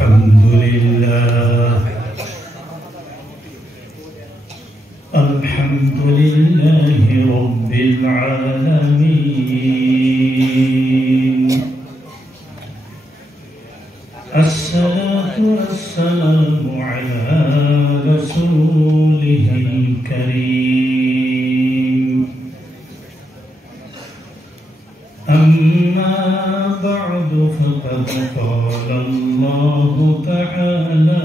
الحمد لله الحمد لله رب العالمين الصلاة والسلام على رسوله الكريم أما بعد فقد قال الله تعالى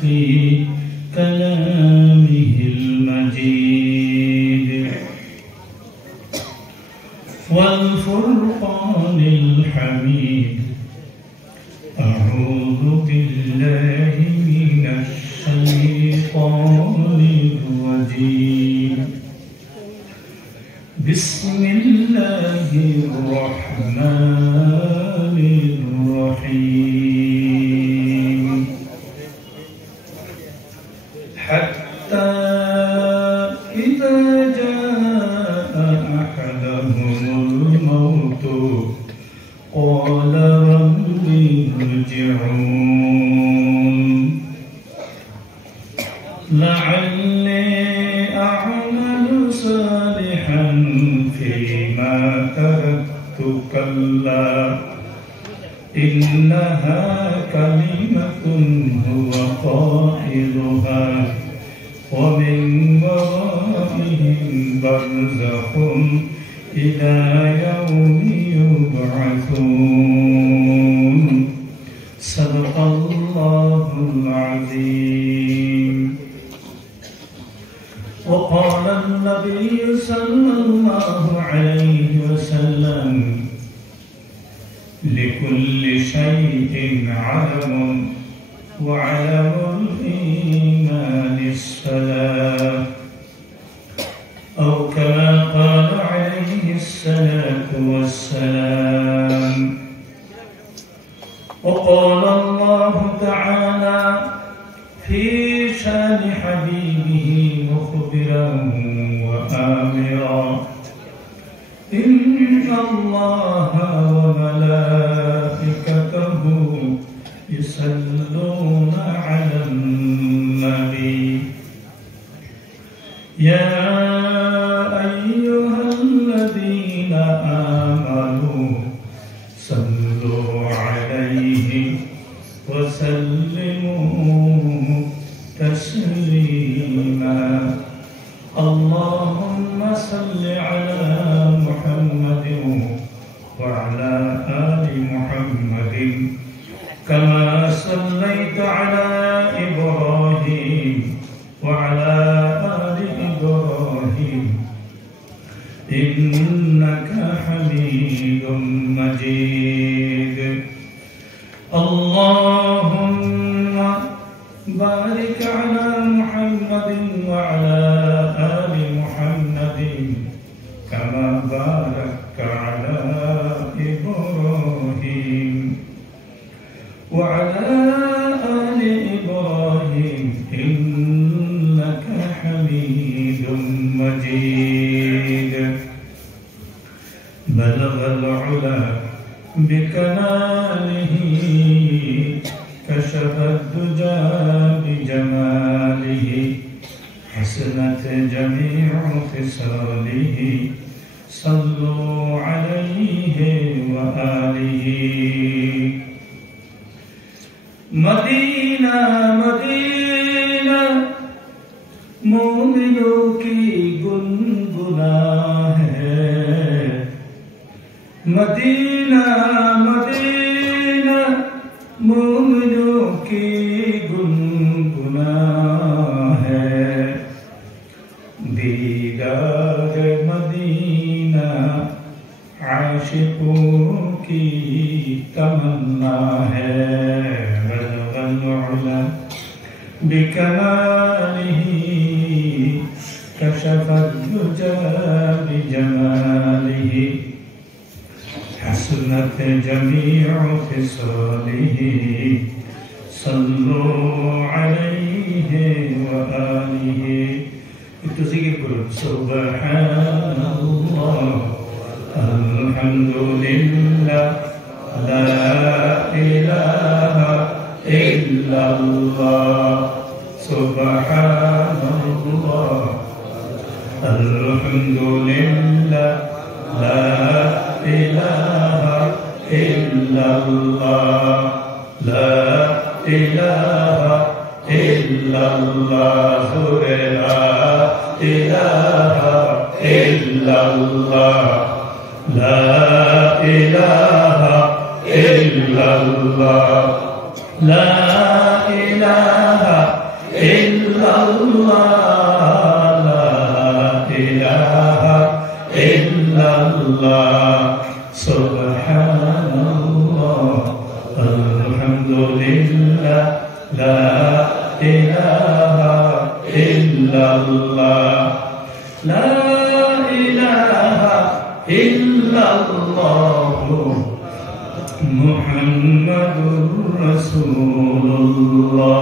في كلامه المجيد والفرقان الحميد أعوذ بالله من الشيطان الرجيم بسم الله الرحمن الرحيم حتى إذا جاء أحدهم الموت قال رب ارجعون لعلي أعمل صالحا فيما تركت كلا إنها كلمة هو قائلها ومن ورائهم برزخ إلى يوم يبعثون صدق الله العظيم وقال النبي صلى الله عليه وسلم لكل شيء علم وعلم الإيمان الصلاة أو كما قال عليه الصلاة والسلام وقال الله تعالى في شان حبيبه مخبرا وآمرا إن الله وملائكته يصلون على النبي يا أيها الذين آمنوا صلوا عليه وسلموا تسليما اللهم صل على محمد وعلى آل محمد كما صليت على إبراهيم وعلى آل إبراهيم إنك حميد مجيد اللهم بارك على محمد وعلى آل محمد كما باركت على إبراهيم وعلى آل إبراهيم إنك حميد مجيد بلغ العلا بكماله كشف الدجى بجماله حسنت جميع خصاله صلوا عليه وآله Medina Medina मोमिनों की गुनगुना है मदीना मदीना मोमिनों की गुनगुना है दीदार मदीना आशिकों की तमन्ना है بكماله كشف الدجى بجماله حسنت جميع خصاله صلوا عليه وآله itu zikir kurun subhanallah alhamdulillah la ilaha illallah, subhanallah, alhamdulillah, la ilaha illallah, la ilaha illallah, la ilaha illallah, la ilaha illallah, la ilaha illallah, la ilaha illallah, subhanallah, alhamdulillah, la ilaha illallah, la ilaha illallah, Muhammadur Rasulullah.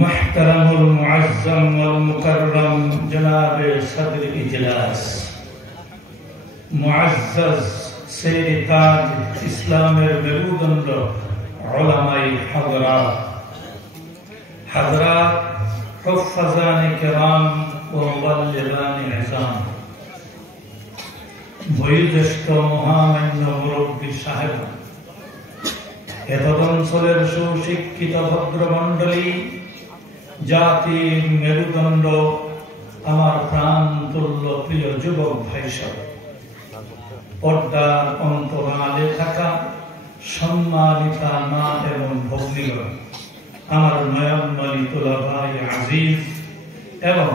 Muhtaramul Muazzam wal Mukarram Janab Sadr Ijlas, Muazzaz Sayyid Taj Islamer Merudand Ulamai Hadrat, Hadrat Huffazan Kiram wa Muballighan Izam, বয়োজ্যেষ্ঠ মহামান্য মুরব্বী সাহেব, এতদঞ্চলের সুশিক্ষিত ভদ্রমণ্ডলী, জাতির মেরুদণ্ড, আমার প্রাণতুল্য প্রিয় যুবক ভাই সব, পর্দার অন্তরালে থাকা সম্মানিতা মা এবং ভগ্নীগণ, আমার নয়নমণি তোলা ভাই আজিজ এবং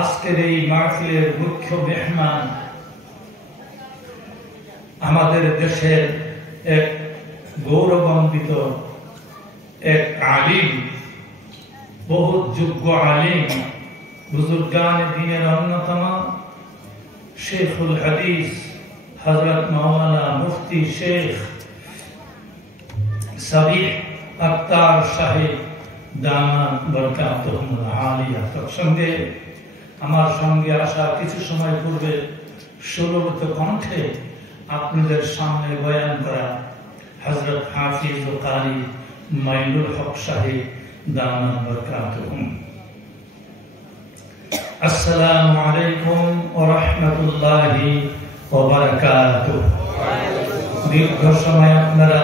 আজকের এই মাহফিলের মুখ্য মেহমান, আমাদের দেশের এক গৌরবান্বিত এক আলিম, বহু যোগ্য আলিম, বুজুর্গান দ্বীনের অন্যতম শেখুল হাদিস হযরত মাওলানা মুফতি শেখ সাবিহ আক্তার সাহেব দামাত বরকাতুহুল আলিয়া সঙ্গে আমার সঙ্গে আসা কিছু সময় পূর্বে সুরভিত কণ্ঠে আপনাদের সামনে বয়ান করা হযরত হাফিজ ও কারি মাইনুল হক সাহেব দামাত বরকাতুহুম। আসসালামু আলাইকুম ওয়া রাহমাতুল্লাহি ওয়া বারাকাতুহু। দীর্ঘ সময় আপনারা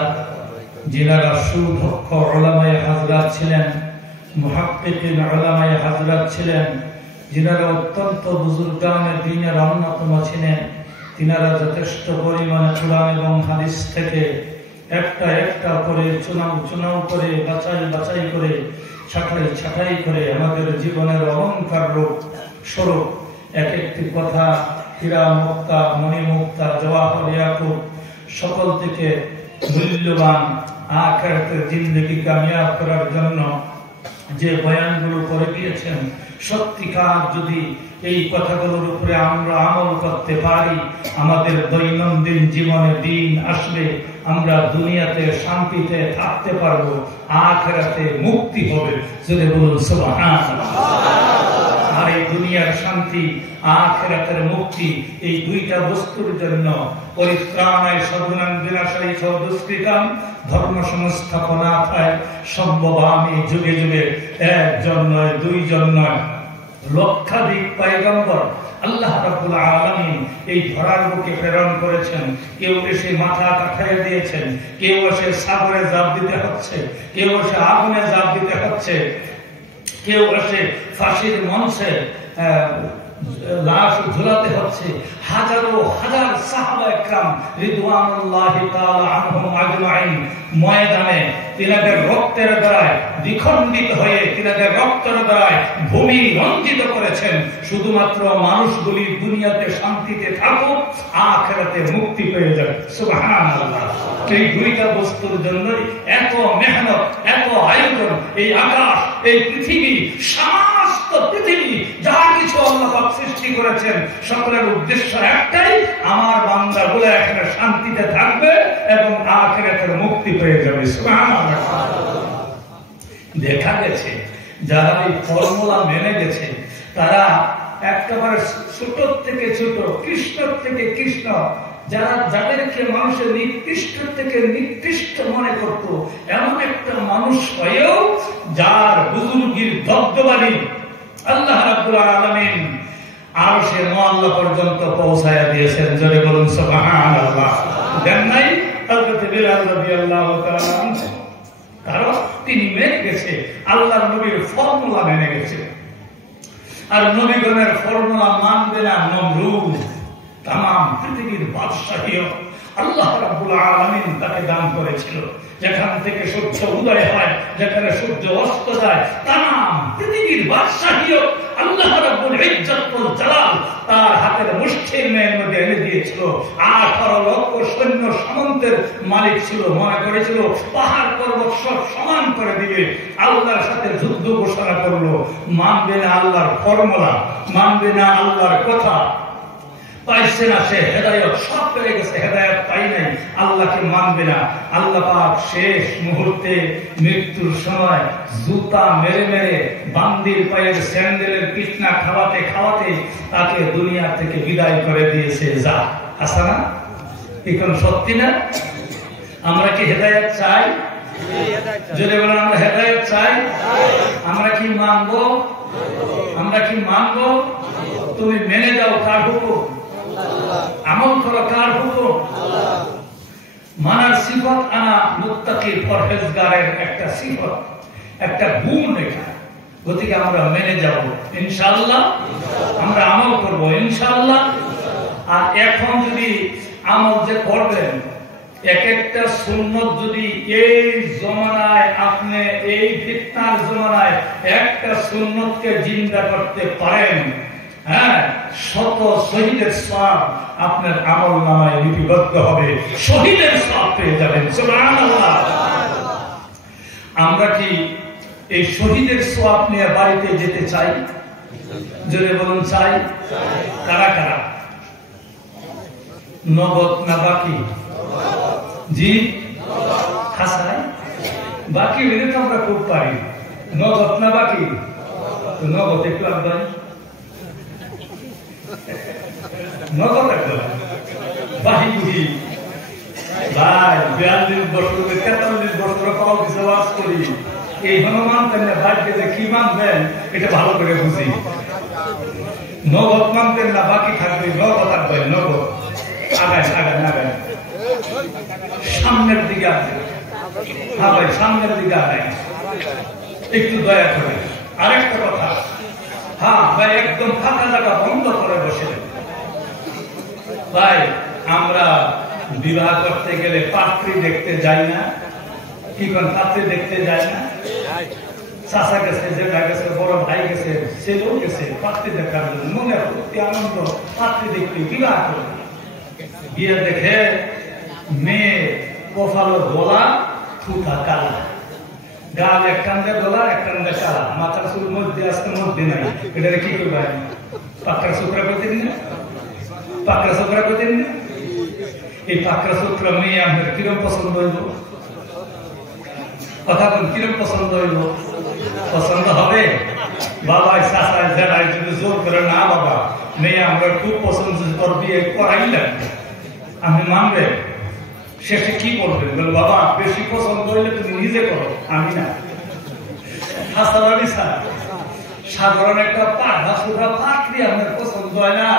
যিনারা সুদক্ষ উলামায়ে হযরত ছিলেন, মুহাক্কিকিন উলামায়ে হযরত ছিলেন, যিনারা অত্যন্ত বুজুর্গানে দ্বীনের অন্যতম ছিলেন, তিনারা যথেষ্ট পরিমাণে কোরআন এবং হাদিস থেকে একটা একটা করে চুনাও করে বাছাই করে ছাঁটাই করে আমাদের জীবনের অলংকার রূপ স্বরূপ এক একটি কথা, হীরা মুক্তা, মণিমুক্তা, জওয়াহর ইয়াকুত, সকল থেকে মূল্যবান আখিরাতের জিন্দেগি কামিয়াব করার জন্য যে বয়ানগুলো করে দিয়েছেন, সত্যিকার যদি এই কথাগুলোর উপরে আমরা আমল করতে পারি, আমাদের দৈনন্দিন জীবনে দিন আসবে, আমরা দুনিয়াতে শান্তিতে থাকতে পারবো, আখিরাতে মুক্তি হবে। যদি বলুন সুবহানাল্লাহ। আর এই দুনিয়ার শান্তি, আখিরাতের মুক্তি, এই দুইটা বস্তুর জন্য পরিত্রাণায় সাধনাং বিনাশায় চ দুষ্কৃতাম, ধর্ম সংস্থাপনায় সম্ভবামি যুগে যুগে, একজন নয়, দুইজন নয়, লক্ষাধিক পয়গম্বর আল্লাহ রাব্বুল আলামিন এই ধরার বুকে প্রেরণ করেছেন। কেউ এসে মাথা কাটাইয়া দিয়েছেন, কেউ এসে সাগরে জাপ দিতে হচ্ছে, কেউ এসে আগুনে জাপ দিতে হচ্ছে, কেউ এসে ফাঁসির মঞ্চে লাশ ঝুলাতে হচ্ছে। হাজারো হাজার সাহাবা একরাম রিদওয়ানুল্লাহি তাআলা আনহুম আজমাইন ময়দানে তিনাদের রক্তের দ্বারায় দ্বিখণ্ডিত হয়ে, তিনাদের রক্তের দ্বারায় ভূমি রঞ্জিত করেছেন, শুধুমাত্র মানুষগুলি দুনিয়াতে শান্তিতে থাকুক, আখিরাতে মুক্তি পেয়ে যাবে। সুবহানাল্লাহ। এই দুইটা বস্তুর জন্যই এত মেহনত, এত আয়োজন। এই আকাশ, এই পৃথিবী, সমস্ত পৃথিবী যা কিছু আল্লাহ পাক সৃষ্টি করেছেন, সকলের উদ্দেশ্য একটাই, আমার বান্দাগুলো এখানে শান্তিতে থাকবে এবং আখিরাতের মুক্তি পেয়ে যাবে। সুবহানাল্লাহ। দেখা গেছে যারা এই ফর্মুলা মেনে গেছে, তারা একেবারে ছোট থেকে ছোট, কৃষ্ণ থেকে কৃষ্ণ, যাদেরকে মানুষের নিকৃষ্ট থেকে নিকৃষ্ট মনে করত, এমন একটা মানুষ হয়েও যার বুজুর্গির দবদবানি আল্লাহ রাব্বুল আলামিন আরশের মুআল্লা পর্যন্ত পৌঁছায়া দিয়েছেন। জোরে বলুন সুবহানাল্লাহ। দেন নাই হযরত বিলাল রাদিয়াল্লাহু তাআলা, কারণ তিনি মেনে গেছে আল্লাহর নবীর ফর্মুলা মেনে গেছে। আর নবীগণের ফর্মুলা মানবে না নমরুদ। তাম পৃথিবীর বাদশাহীও আল্লাহ রাব্বুল আলামিন তাকে দান করেছিল। যেখান থেকে সূর্য উদয় হয়, যেখানে সূর্য অস্ত যায়, তাম পৃথিবীর বাদশাহীও আল্লাহ রাব্বুল ইজ্জত ওয়াল জালাল তার হাতের মুষ্টির মধ্যে এনে দিয়েছিল। 18 লক্ষ সৈন্য সামন্তের মালিক ছিল, মনে করেছিল পাহাড় পর্বত সব সমান করে দিবে। আল্লাহর সাথে যুদ্ধ ঘোষণা করলো। মানবে না আল্লাহর ফর্মুলা, মানবে না আল্লাহর কথা, পাইছে না সে হেদায়েত, সব পেয়ে গেছে, হেদায়েত পাই নাই, আল্লাহকে মানবে না। আল্লাহ পাক শেষ মুহূর্তে মৃত্যুর সময় জুতা মেরে মেরে বান্দির পায়ের স্যান্ডেলের পিছনা খাওয়াতে খাওয়াতে তাকে দুনিয়া থেকে বিদায় করে দিয়েছে। যা আসা না, এখন সত্যি না? আমরা কি হেদায়েত চাই? যদি বলেন আমরা হেদায়েত চাই, আমরা কি মানবো? আমরা কি মানবো? তুমি মেনে যাও কার হুকুম, আমল করো কার হুকুম? মানার সিফত আনা মুত্তাকি পরহেজগারের একটা সিফত, একটা গুণ এটা। গতিকে আমরা মেনে যাব ইনশাআল্লাহ, আমরা আমল করব ইনশাআল্লাহ। আর এখন যদি আমল যে করবেন, এক একটা সুন্নত যদি এই জমানায় আপনি এই ফিতনার জমানায় একটা সুন্নতকে জিন্দা করতে পারেন, হ্যাঁ, শত শহীদের সওয়াব আপনার আমল নামায় লিপিবদ্ধ হবে, শহীদের সওয়াব পেয়ে যাবেন। সুবহানাল্লাহ। আমরা কি এই শহীদের সওয়াব নিয়ে বাড়িতে যেতে চাই? জোরে বলুন চাই। কারা কারা? নগদ না বাকি? জি হাসাই বাকি হইলে তো আমরা খুব পারি। নগদ না বাকি? নগদ একটু আনবেন, নগদ একদম বাহি বুহি। ভাই 42 বছর 43 বছর পাও কিছু ওয়াজ করি, এই হনুমান তেমনি ভাগ্যে কি মানবেন এটা ভালো করে বুঝি। নগদ মানতেন না বাকি থাকবে? নগদ থাকবে, নগদ। আগায় আগায় আগায় সামনের দিকে আসবে। হ্যাঁ ভাই, সামনের দিকে আগায়, একটু দয়া করে। আরেকটা কথা, হ্যাঁ ভাই, একদম ফাঁকা জায়গা বন্ধ করে বসে। ভাই আমরা বিবাহ করতে গেলে পাত্রী দেখতে যাই না? কি কোন পাত্রী দেখতে যাই না? চাচা গেছে, জেঠা গেছে, বড় ভাই গেছে, ছেলেও গেছে পাত্রী দেখার জন্য, মনে অতি আনন্দ, পাত্রী দেখতে বিবাহ করে। গিয়ে দেখে মেয়ে কপালো গোলা, থুতা কালা, গাল এক কান্দে গোলা, এক কান্দে কালা, মাথার চুল মধ্যে আসতে মধ্যে নাই। এটা কি করবে? পাকড়া চোখরা করতে দিন না, পাকড়া চোখরা করতে দিন না। এই পাকড়া চোখরা মেয়ে আপনার কিরম পছন্দ হইব? কথা বল, কিরম পছন্দ হইব? পছন্দ হবে? বাবা চাচায় জেলায় যদি জোর করে, না বাবা মেয়ে আমরা খুব পছন্দ, তোর বিয়ে করাই লাগবে, আপনি মানবে? শেষে কি বলবেন? বলে বাবা বেশি পছন্দ হইলে তুমি নিজে করো, আমি না। সাধারণ একটা পাঠা সুধা পাত্রী আপনার পছন্দ হয় না?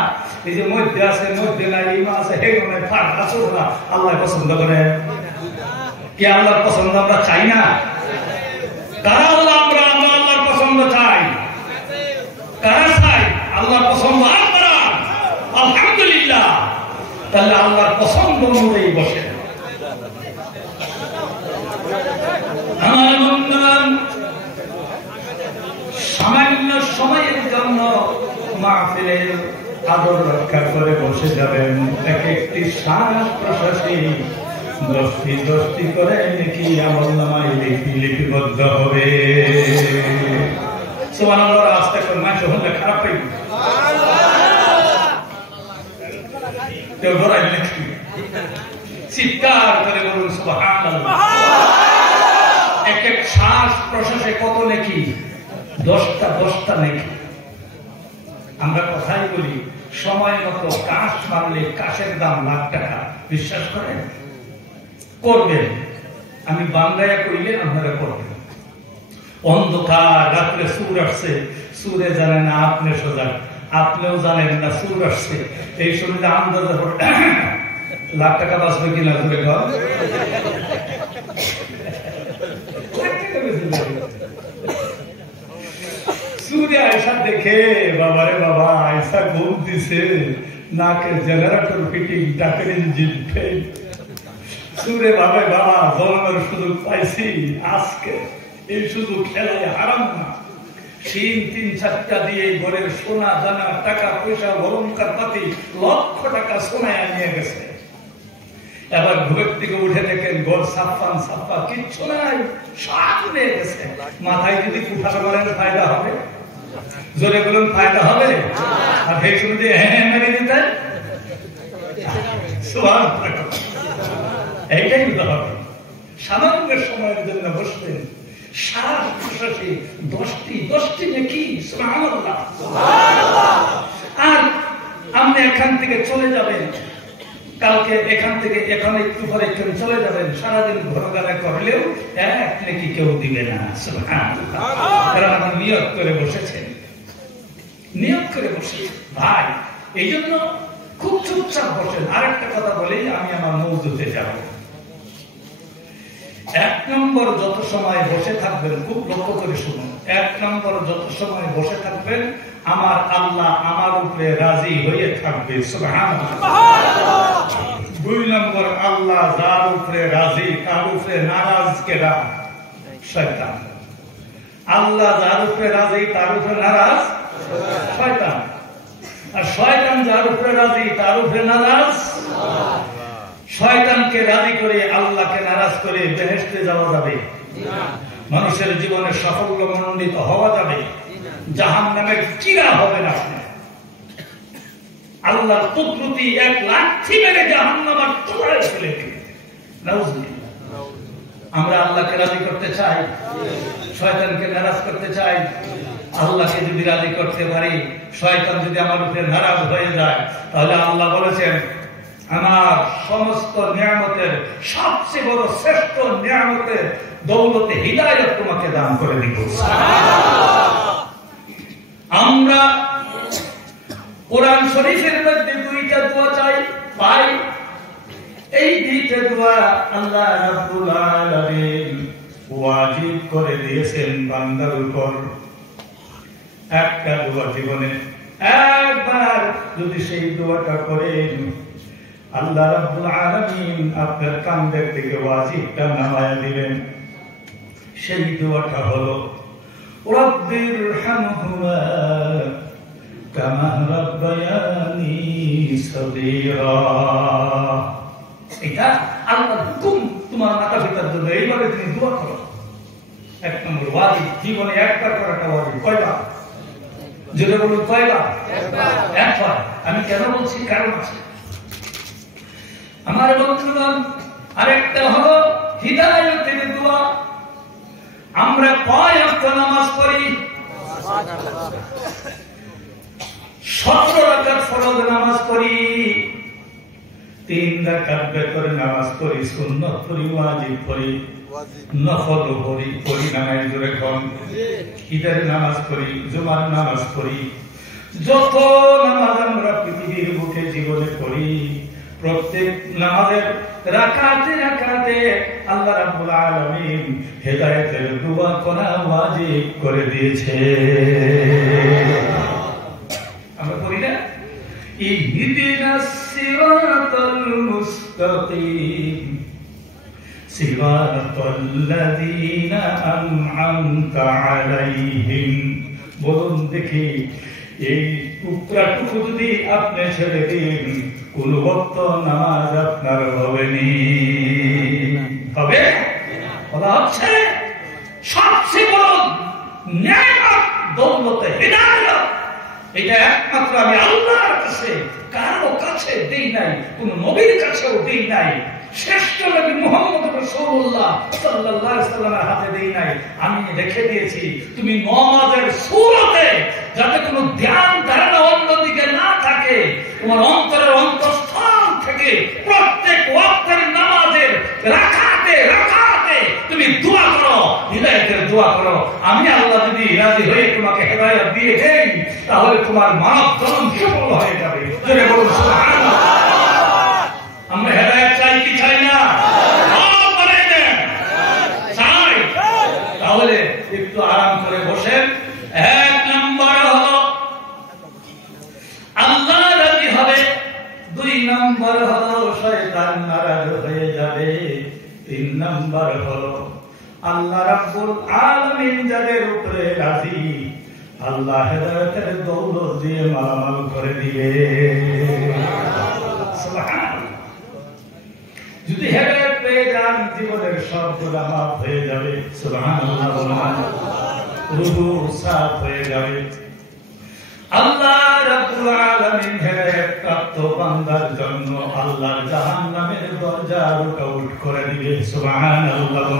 এই যে মধ্যে আছে, মধ্যে নাই, এই আছে, হে পাঠা সুধা আল্লাহ পছন্দ করে। কি আল্লাহর পছন্দ আমরা চাই না? কারা আল্লাহ আমরা আল্লাহর পছন্দ চাই? কারা চাই আল্লাহর পছন্দ? আপনারা আলহামদুলিল্লাহ, তাহলে আল্লাহর পছন্দ অনুযায়ী বসে। আমার বন্ধুগণ, সামান্য সময়ের জন্য মাহফিলের আদর রক্ষা করে বসে যাবেন। এক একটি শ্বাস প্রশ্বাসে 10টি করে নাকি আমলনামায় লিপিবদ্ধ হবে। সুবহানাল্লাহ। আস্তে করে মাইক হলে খারাপ পাই, কেউ ধরাই নাকি? চিৎকার করে বলুন সুবহানাল্লাহ। এক এক শ্বাস প্রশ্বাসে কত নাকি? 10টা নাকি। আমরা কথাই বলি সময় মতো কাশ মারলে কাশের দাম লাখ টাকা। বিশ্বাস করেন? করবেন। আমি বাংলায় কইলে আপনারা করবেন। অন্ধকার রাত্রে সুর আসছে, সুরে জানেন না আপনি সজাগ, আপনিও জানেন না সুর আসছে, এই শরীরে আন্দাজে লাখ টাকা বাঁচবে কিনা ধরে ঘর সুরে আয়সা দেখে বাবারে বাবা আয়সা ঘুম দিছে, নাকে জেনারেটর ফিটিং, ডাকের ইঞ্জিন ফেল। সুরে ভাবে বাবা জন্মের সুযোগ পাইছি আজকে, এই শুধু খেলায় হারাম না, সিন ৩-৪টা দিয়ে ঘরের সোনা দানা টাকা পয়সা গরমকার পাতি লক্ষ টাকা সোনায় নিয়ে গেছে। এবার ঘুমের থেকে উঠে দেখেন ঘর সাফান সাফা, কিচ্ছু নাই, সব নিয়ে গেছে। মাথায় যদি কুঠার মারেন ফায়দা হবে? জোরে বলুন ফায়দা হবে? আর সেই শুনে দিয়ে হ্যাঁ মেরে দিতে এইটাই হবে। সামান্য সময়ের জন্য বসবেন, সারা প্রশ্বাসে 10টি নাকি সুবহানাল্লাহ। আর আপনি এখান থেকে চলে যাবেন, কালকে এখান থেকে এখানে একটু পরে চলে যাবেন, সারাদিন ঘোরাঘুরা করলেও এক নাকি কেউ দিবে না। সুবহানাল্লাহ। কারণ আপনি নিয়ত করে বসেছেন, নিয়ত করে বসেছেন ভাই। এই জন্য খুব চুপচাপ বসেন। আরেকটা কথা বলেই আমি আমার মওজুতে যাব। 1 নম্বর যত সময় বসে থাকবেন, খুব লক্ষ্য করে শুনুন, 1 নম্বর যত সময় বসে থাকবেন আমার আল্লাহ আমার উপরে রাজি হয়ে থাকবে। সুবহানাল্লাহ। 2 নম্বর আল্লাহ যার উপরে রাজি তার উপরে নারাজ কেডা? শয়তান। আল্লাহ যার উপরে রাজি তার উপরে নারাজ শয়তান। আর শয়তান যার উপরে রাজি তার উপরে নারাজ। শয়তানকে রাজি করে আল্লাহকে নারাজ করে বেহেশতে যাওয়া যাবে না। মানুষের জীবনে সাফল্য মণ্ডিত হওয়া যাবে, জাহান্নামের চিরা হবে না। আল্লাহর কুদরতি 1 লাঠি মেরে জাহান্নামের চূড়ায় ফেলে দিবে। নাউজুবিল্লাহ। আমরা আল্লাহকে রাজি করতে চাই, শয়তানকে নারাজ করতে চাই। আল্লাহকে যদি রাজি করতে পারি, শয়তান যদি আমার উপরে নারাজ হয়ে যায়, তাহলে আল্লাহ বলেছেন আমার সমস্ত নিয়ামতের সবচেয়ে বড় শ্রেষ্ঠ নিয়ামতের দৌলতে হিদায়াত তোমাকে দান করে দিব। আমরা কোরআন শরীফের মধ্যে 2টা দোয়া চাই পাই। এই 2টা দোয়া আল্লাহ রাব্বুল আলামিন ওয়াজিব করে দিয়েছেন বান্দার উপর। একটা দোয়া জীবনে একবার যদি সেই দোয়াটা করেন, আল্লাহ রাব্বুল আলামিন আপনার কান্দের থেকে ওয়াজিবটা নামায়া দিবেন। সেই দোয়াটা হলো রাব্বিরহামহুমা কামা রাব্বায়ানি সগীরা। এটা আল্লাহর হুকুম তোমার মাতা-পিতার জন্য, এইভাবে তুমি দোয়া করো। 1 নম্বর ওয়াজিব, জীবনে একবার করাটা ওয়াজিব। কয়বার? যেটা বলুন কয়বার? একবার। আমি কেন বলছি? কারণ আছে। আমার বন্ধুগণ, আরেকটা হলো হিদায়াতের দোয়া। আমরা কয় ওয়াক্ত নামাজ পড়ি? 17 রাকাত ফরজ নামাজ পড়ি, 3 রাকাত বেতরে নামাজ পড়ি, সুন্নাত পড়ি, ওয়াজিব পড়ি, নফল পড়ি না নাই জোরে কোন? ঈদের নামাজ পড়ি, জুমার নামাজ পড়ি। যত নামাজ আমরা পৃথিবীর বুকে জীবনে পড়ি, প্রত্যেক নামাজের রাকাতে রাকাতে আল্লাহ রাব্বুল আলামিন হেদায়েতের দোয়া করা ওয়াজিব করে দিয়েছে। আমরা পড়ি না? ইহদিনাস সিরাতাল মুস্তাকিম সিরাতাল্লাযীনা আন'আমতা আলাইহিম। বলুন দেখি, এই টুকরাটুকু যদি আপনি ছেড়ে দিন, কোন ওয়াক্ত নামাজ আপনার হবে নি? হবে? বলা হচ্ছে সবচেয়ে বড় নিয়ামত দৌলতে হিদায়াত, এটা একমাত্র আমি আল্লাহর কাছে, কারো কাছে দেই নাই, কোন নবীর কাছেও দেই নাই, শ্রেষ্ঠ নবী মুহাম্মদ রাসূলুল্লাহ সাল্লাল্লাহু আলাইহি ওয়াসাল্লামের হাতে দেই নাই। আমি রেখে দিয়েছি তুমি নামাজের সূরতে যাতে কোনো ধ্যান ধারণা অন্যদিকে না থাকে, থাকে তোমার অন্তরের অন্তঃস্থল থেকে প্রত্যেক ওয়াক্তের নামাজের রাকাতে রাকাতে তুমি দোয়া করো, হিদায়াতের দোয়া করো। আমি আল্লাহ যদি রাজি হয়ে তোমাকে হেদায়েত দিয়ে দেই তাহলে তোমার মানব জন্ম সফল হয়ে যাবে। জোরে বলুন সুবহানাল্লাহ। আমরা হেদায়েত চাই কি চাই না? চাই। তাহলে একটু আরাম করে বসেন। এক নম্বর হলো আল্লাহ রাজি হবে, দুই নম্বর হলো শয়তান নারাজ হয়ে যাবে, তিন নম্বর হলো আল্লাহ রাব্বুল আলামিন যাদের উপরে রাজি আল্লাহ হেদায়েতের দৌলত দিয়ে মালামাল করে দিবে। সুবহানাল্লাহ। যদি হেদায়েত পেয়ে যান জীবনের সব গুনাহ মাফ হয়ে যাবে। সুবহানাল্লাহ। রুহু সাফ হয়ে যাবে। আল্লাহ রাব্বুল আলামিন হেদায়েত প্রাপ্ত বান্দার জন্য আল্লাহর জাহান্নামের দরজা আউট করে দিবে। সুবহানাল্লাহ।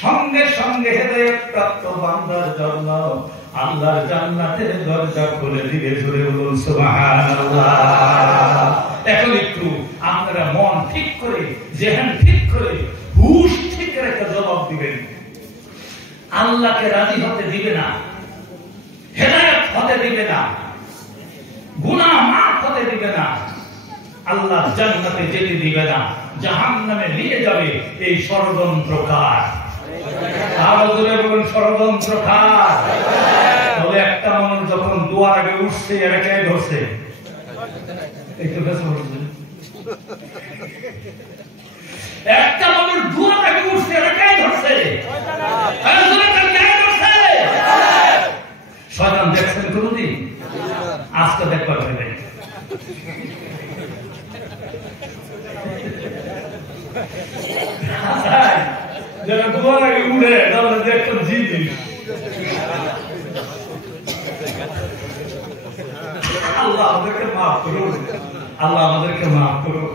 সঙ্গে সঙ্গে হেদায়েত প্রাপ্ত বান্দার জন্য আল্লাহর জান্নাতের দরজা খুলে দিবে। জোরে বলুন সুবহানাল্লাহ। এখন একটু আপনারা মন ঠিক করে, জেহেন ঠিক করে, হুশ ঠিক রেখে জবাব দিবেন। আল্লাহকে রাজি হতে দিবে না, হেদায়েত হতে দিবে না, গুনাহ মাফ হতে দিবে না, আল্লাহ জান্নাতে যেতে দিবে না, জাহান্নামে নিয়ে যাবে এই ষড়যন্ত্রকার। আরো জোরে বলুন ষড়যন্ত্রকার। তবে একটা মানুষ যখন দুয়ার আগে উঠছে এলাকায় ধরছে, একটা মানুষ দুয়ার আগে উঠছে এলাকায় ধরছে, শয়তান দেখছেন কোনদিন? আজকে দেখবার হবে। যারা দুয়ার আগে উঠে তাহলে দেখছেন জিনিস। আল্লাহ আমাদেরকে মাফ করুন, আল্লাহ আমাদেরকে মাফ করুন।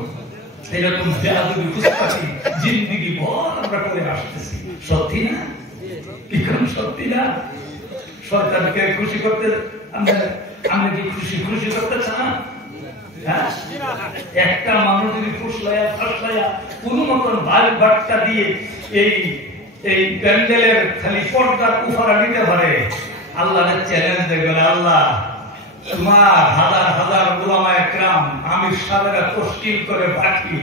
এরকম বেয়াদবি কুস্তাকি জিন্দেগি ভর আমরা করে আসতেছি। সত্যি না? কি কোন সত্যি না? শয়তানকে খুশি করতে আমরা কি খুশি করতে চান? একটা মানুষ যদি ফুসলাইয়া ফাসলাইয়া কোন মতন ভাই বাট্টা দিয়ে এই প্যান্ডেলের খালি পর্দার উফারা দিতে পারে, আল্লাহর চ্যালেঞ্জ দেখবেন, আল্লাহ তোমার হাজার হাজার উলামায়ে কেরাম আমি সারা তশকিল করে বাকি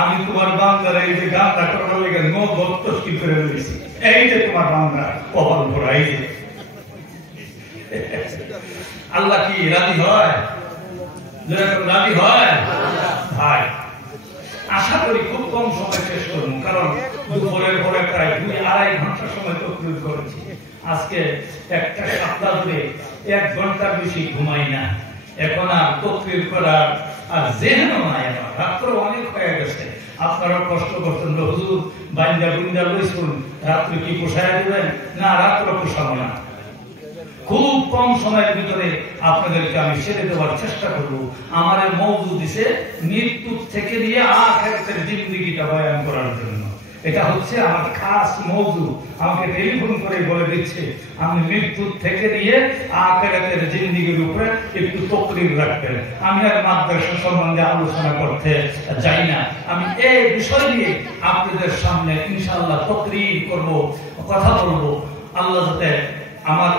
আমি তোমার বান্দারা এই যে গানটা করার লেগে নগদ তশকিল করে দিয়েছি, এই যে তোমার বান্দা কপাল ভরা, এই যে আল্লাহ কি রাজি হয়? রাজি হয়? ভাই আশা করি খুব কম সময় শেষ করবো, কারণ দুপুরের পরে প্রায় 2-2.5 ঘন্টা সময় তকরির করেছি। আজকে একটা সপ্তাহ ধরে 1 ঘন্টার বেশি ঘুমাই না। এখন আর তকরির করার আর জেহেনও নাই, আমার রাত্র অনেক হয়ে গেছে। আপনারা কষ্ট করছেন, হুজুর বাইন্দা বুন্দা লইছুন, রাত্রে কি পোষায় দিবেন? না, রাত্র পোষাবো না। খুব কম সময়ের ভিতরে আপনাদেরকে আমি ছেড়ে দেওয়ার চেষ্টা করব। আমার মওযু দিছে মৃত্যু থেকে নিয়ে আখিরাতের জিন্দেগিটা বয়ান করার জন্য। এটা হচ্ছে আমার খাস মওযু। আমাকে টেলিফোন করে বলে দিচ্ছে আমি মৃত্যু থেকে নিয়ে আখিরাতের জিন্দেগির উপরে একটু তকরির রাখবেন। আমি আর মাদ্রাসা সম্বন্ধে আলোচনা করতে যাই না। আমি এই বিষয় নিয়ে আপনাদের সামনে ইনশাআল্লাহ তকরির করব, কথা বলবো। আল্লাহ যাতে আমার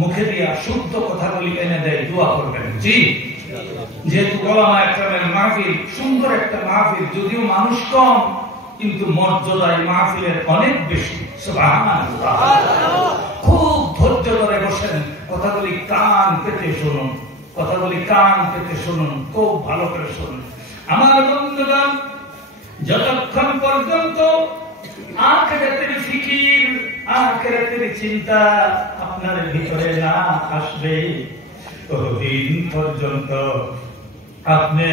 মুখে দিয়া শুদ্ধ কথাগুলি এনে দেয়, দোয়া করবেন। জি, যেহেতু ওলামায়ে কেরামের মাহফিল সুন্দর একটা মাহফিল, যদিও মানুষ কম কিন্তু মর্যাদা এই মাহফিলের অনেক বেশি। সুবহানাল্লাহ। খুব ধৈর্য ধরে বসেন, কথাগুলি কান পেতে শুনুন, কথাগুলি কান পেতে শুনুন, খুব ভালো করে শুনুন। আমার বন্ধুগণ, যতক্ষণ পর্যন্ত আখিরাতের ফিকির, আখিরাতের চিন্তা আপনার ভিতরে না আসবে, ততদিন পর্যন্ত আপনি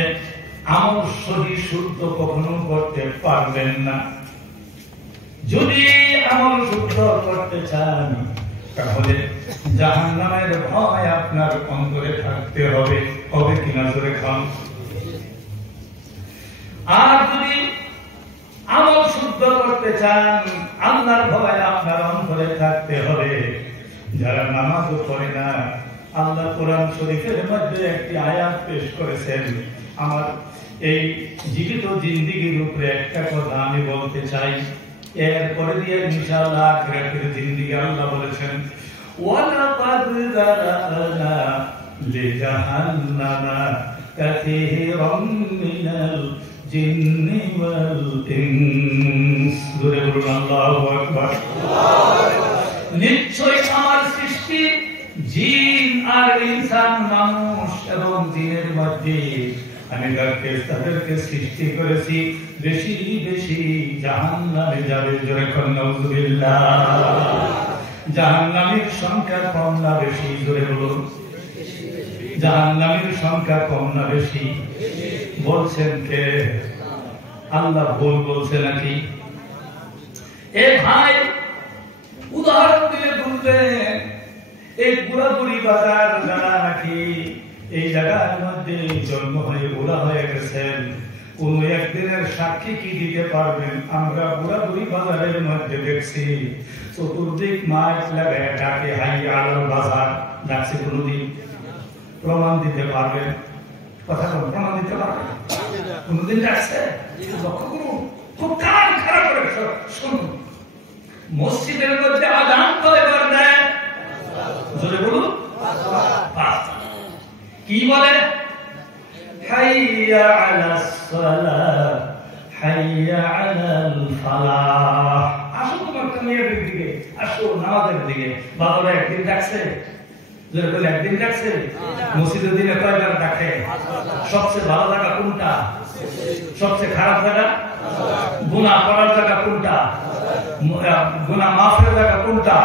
আমল সহি শুদ্ধ কখনো করতে পারবেন না। যদি আমল শুদ্ধ করতে চান তাহলে জাহান্নামের ভয় আপনার অন্তরে থাকতে হবে। হবে কিনা জোরে খান। আর যদি আমল শুদ্ধ করতে চান আল্লাহর ভয় আপনার অন্তরে থাকতে হবে। যারা নামাজও পড়ে না, আল্লাহ কোরআন শরীফের মধ্যে একটি আয়াত পেশ করেছেন। আমার এই জীবিত জিন্দেগির উপরে একটা কথা আমি বলতে চাই, এরপরে দিয়ে ইনশাআল্লাহ আখিরাতের জিন্দেগি আল্লাহ বলেছেন ওয়ালাকাদ যারানা লিজাহান্নামা কাসীরাম মিনাল জিন্নি ওয়াল ইনস। জোরে বলুন আল্লাহু আকবার। নিশ্চয় আমার সৃষ্টি জিন আর ইনসান, মানুষ এবং জিনের মধ্যে আমি তাদেরকে সৃষ্টি করেছি বেশি বেশি জাহান্নামে যাবে। জোরে কোন নাউযুবিল্লাহ। জাহান্নামীর সংখ্যা কম না বেশি? জোরে বলুন। জাহান্নামীর সংখ্যা কম না বেশি? বলছেন কে? আল্লাহ ভুল বলছে নাকি? এ ভাই, উদাহরণ দিলে বুঝবেন। এই বুড়াবুড়ি বাজার যারা নাকি এই জায়গার মধ্যে জন্ম হয়ে বুড়া হয়ে গেছেন, কোন একদিনের সাক্ষী কি দিতে পারবেন? আমরা বুড়াবুড়ি বাজারের মধ্যে দেখছি চতুর্দিক মাইক লাগায় ডাকে হাইয়া আলাল বাজার ডাকছে। কোনদিন প্রমাণ দিতে পারবেন? কথা প্রমাণ দিতে পারবেন? কোনদিন ডাকছে? লক্ষ্য করুন, খুব কান খারাপ করে শুনুন। মসজিদের মধ্যে আযান কয়বার দেয়? জোরে বলুন। কি বলে? হাইয়া আলাস সালাহ, হাইয়া আলাল ফালাহ। আসো তোমার কামিয়াবের দিকে, আসো নামাজের দিকে। বাবারা একদিন ডাকছে? জোরে বলে একদিন ডাকছে? মসজিদের দিনে কয়বার ডাকে? সবচেয়ে ভালো জায়গা কোনটা? সবচেয়ে খারাপ জায়গা? গুনাহ করার জায়গা কোনটা? গুনাহ মাফের জায়গা কোনটা?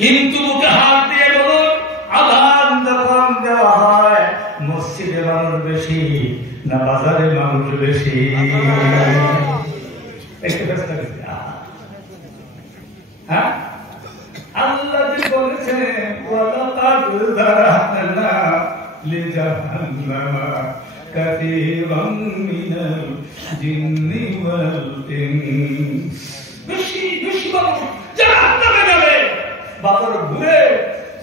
কিন্তু মুখে হাত দিয়ে বলুন, আযান যখন দেওয়া হয় মসজিদে মানুষ বেশি না বাজারে মানুষ বেশি? হ্যাঁ, আল্লাহ বলেছেন ওয়ালাকাদ যারানা লিজাহান্নামা কাসীরাম মিনাল জিন্নি ওয়াল ইনস। বেশি বেশি মানুষ জাহান্নামে যাবে। বাজার ঘুরে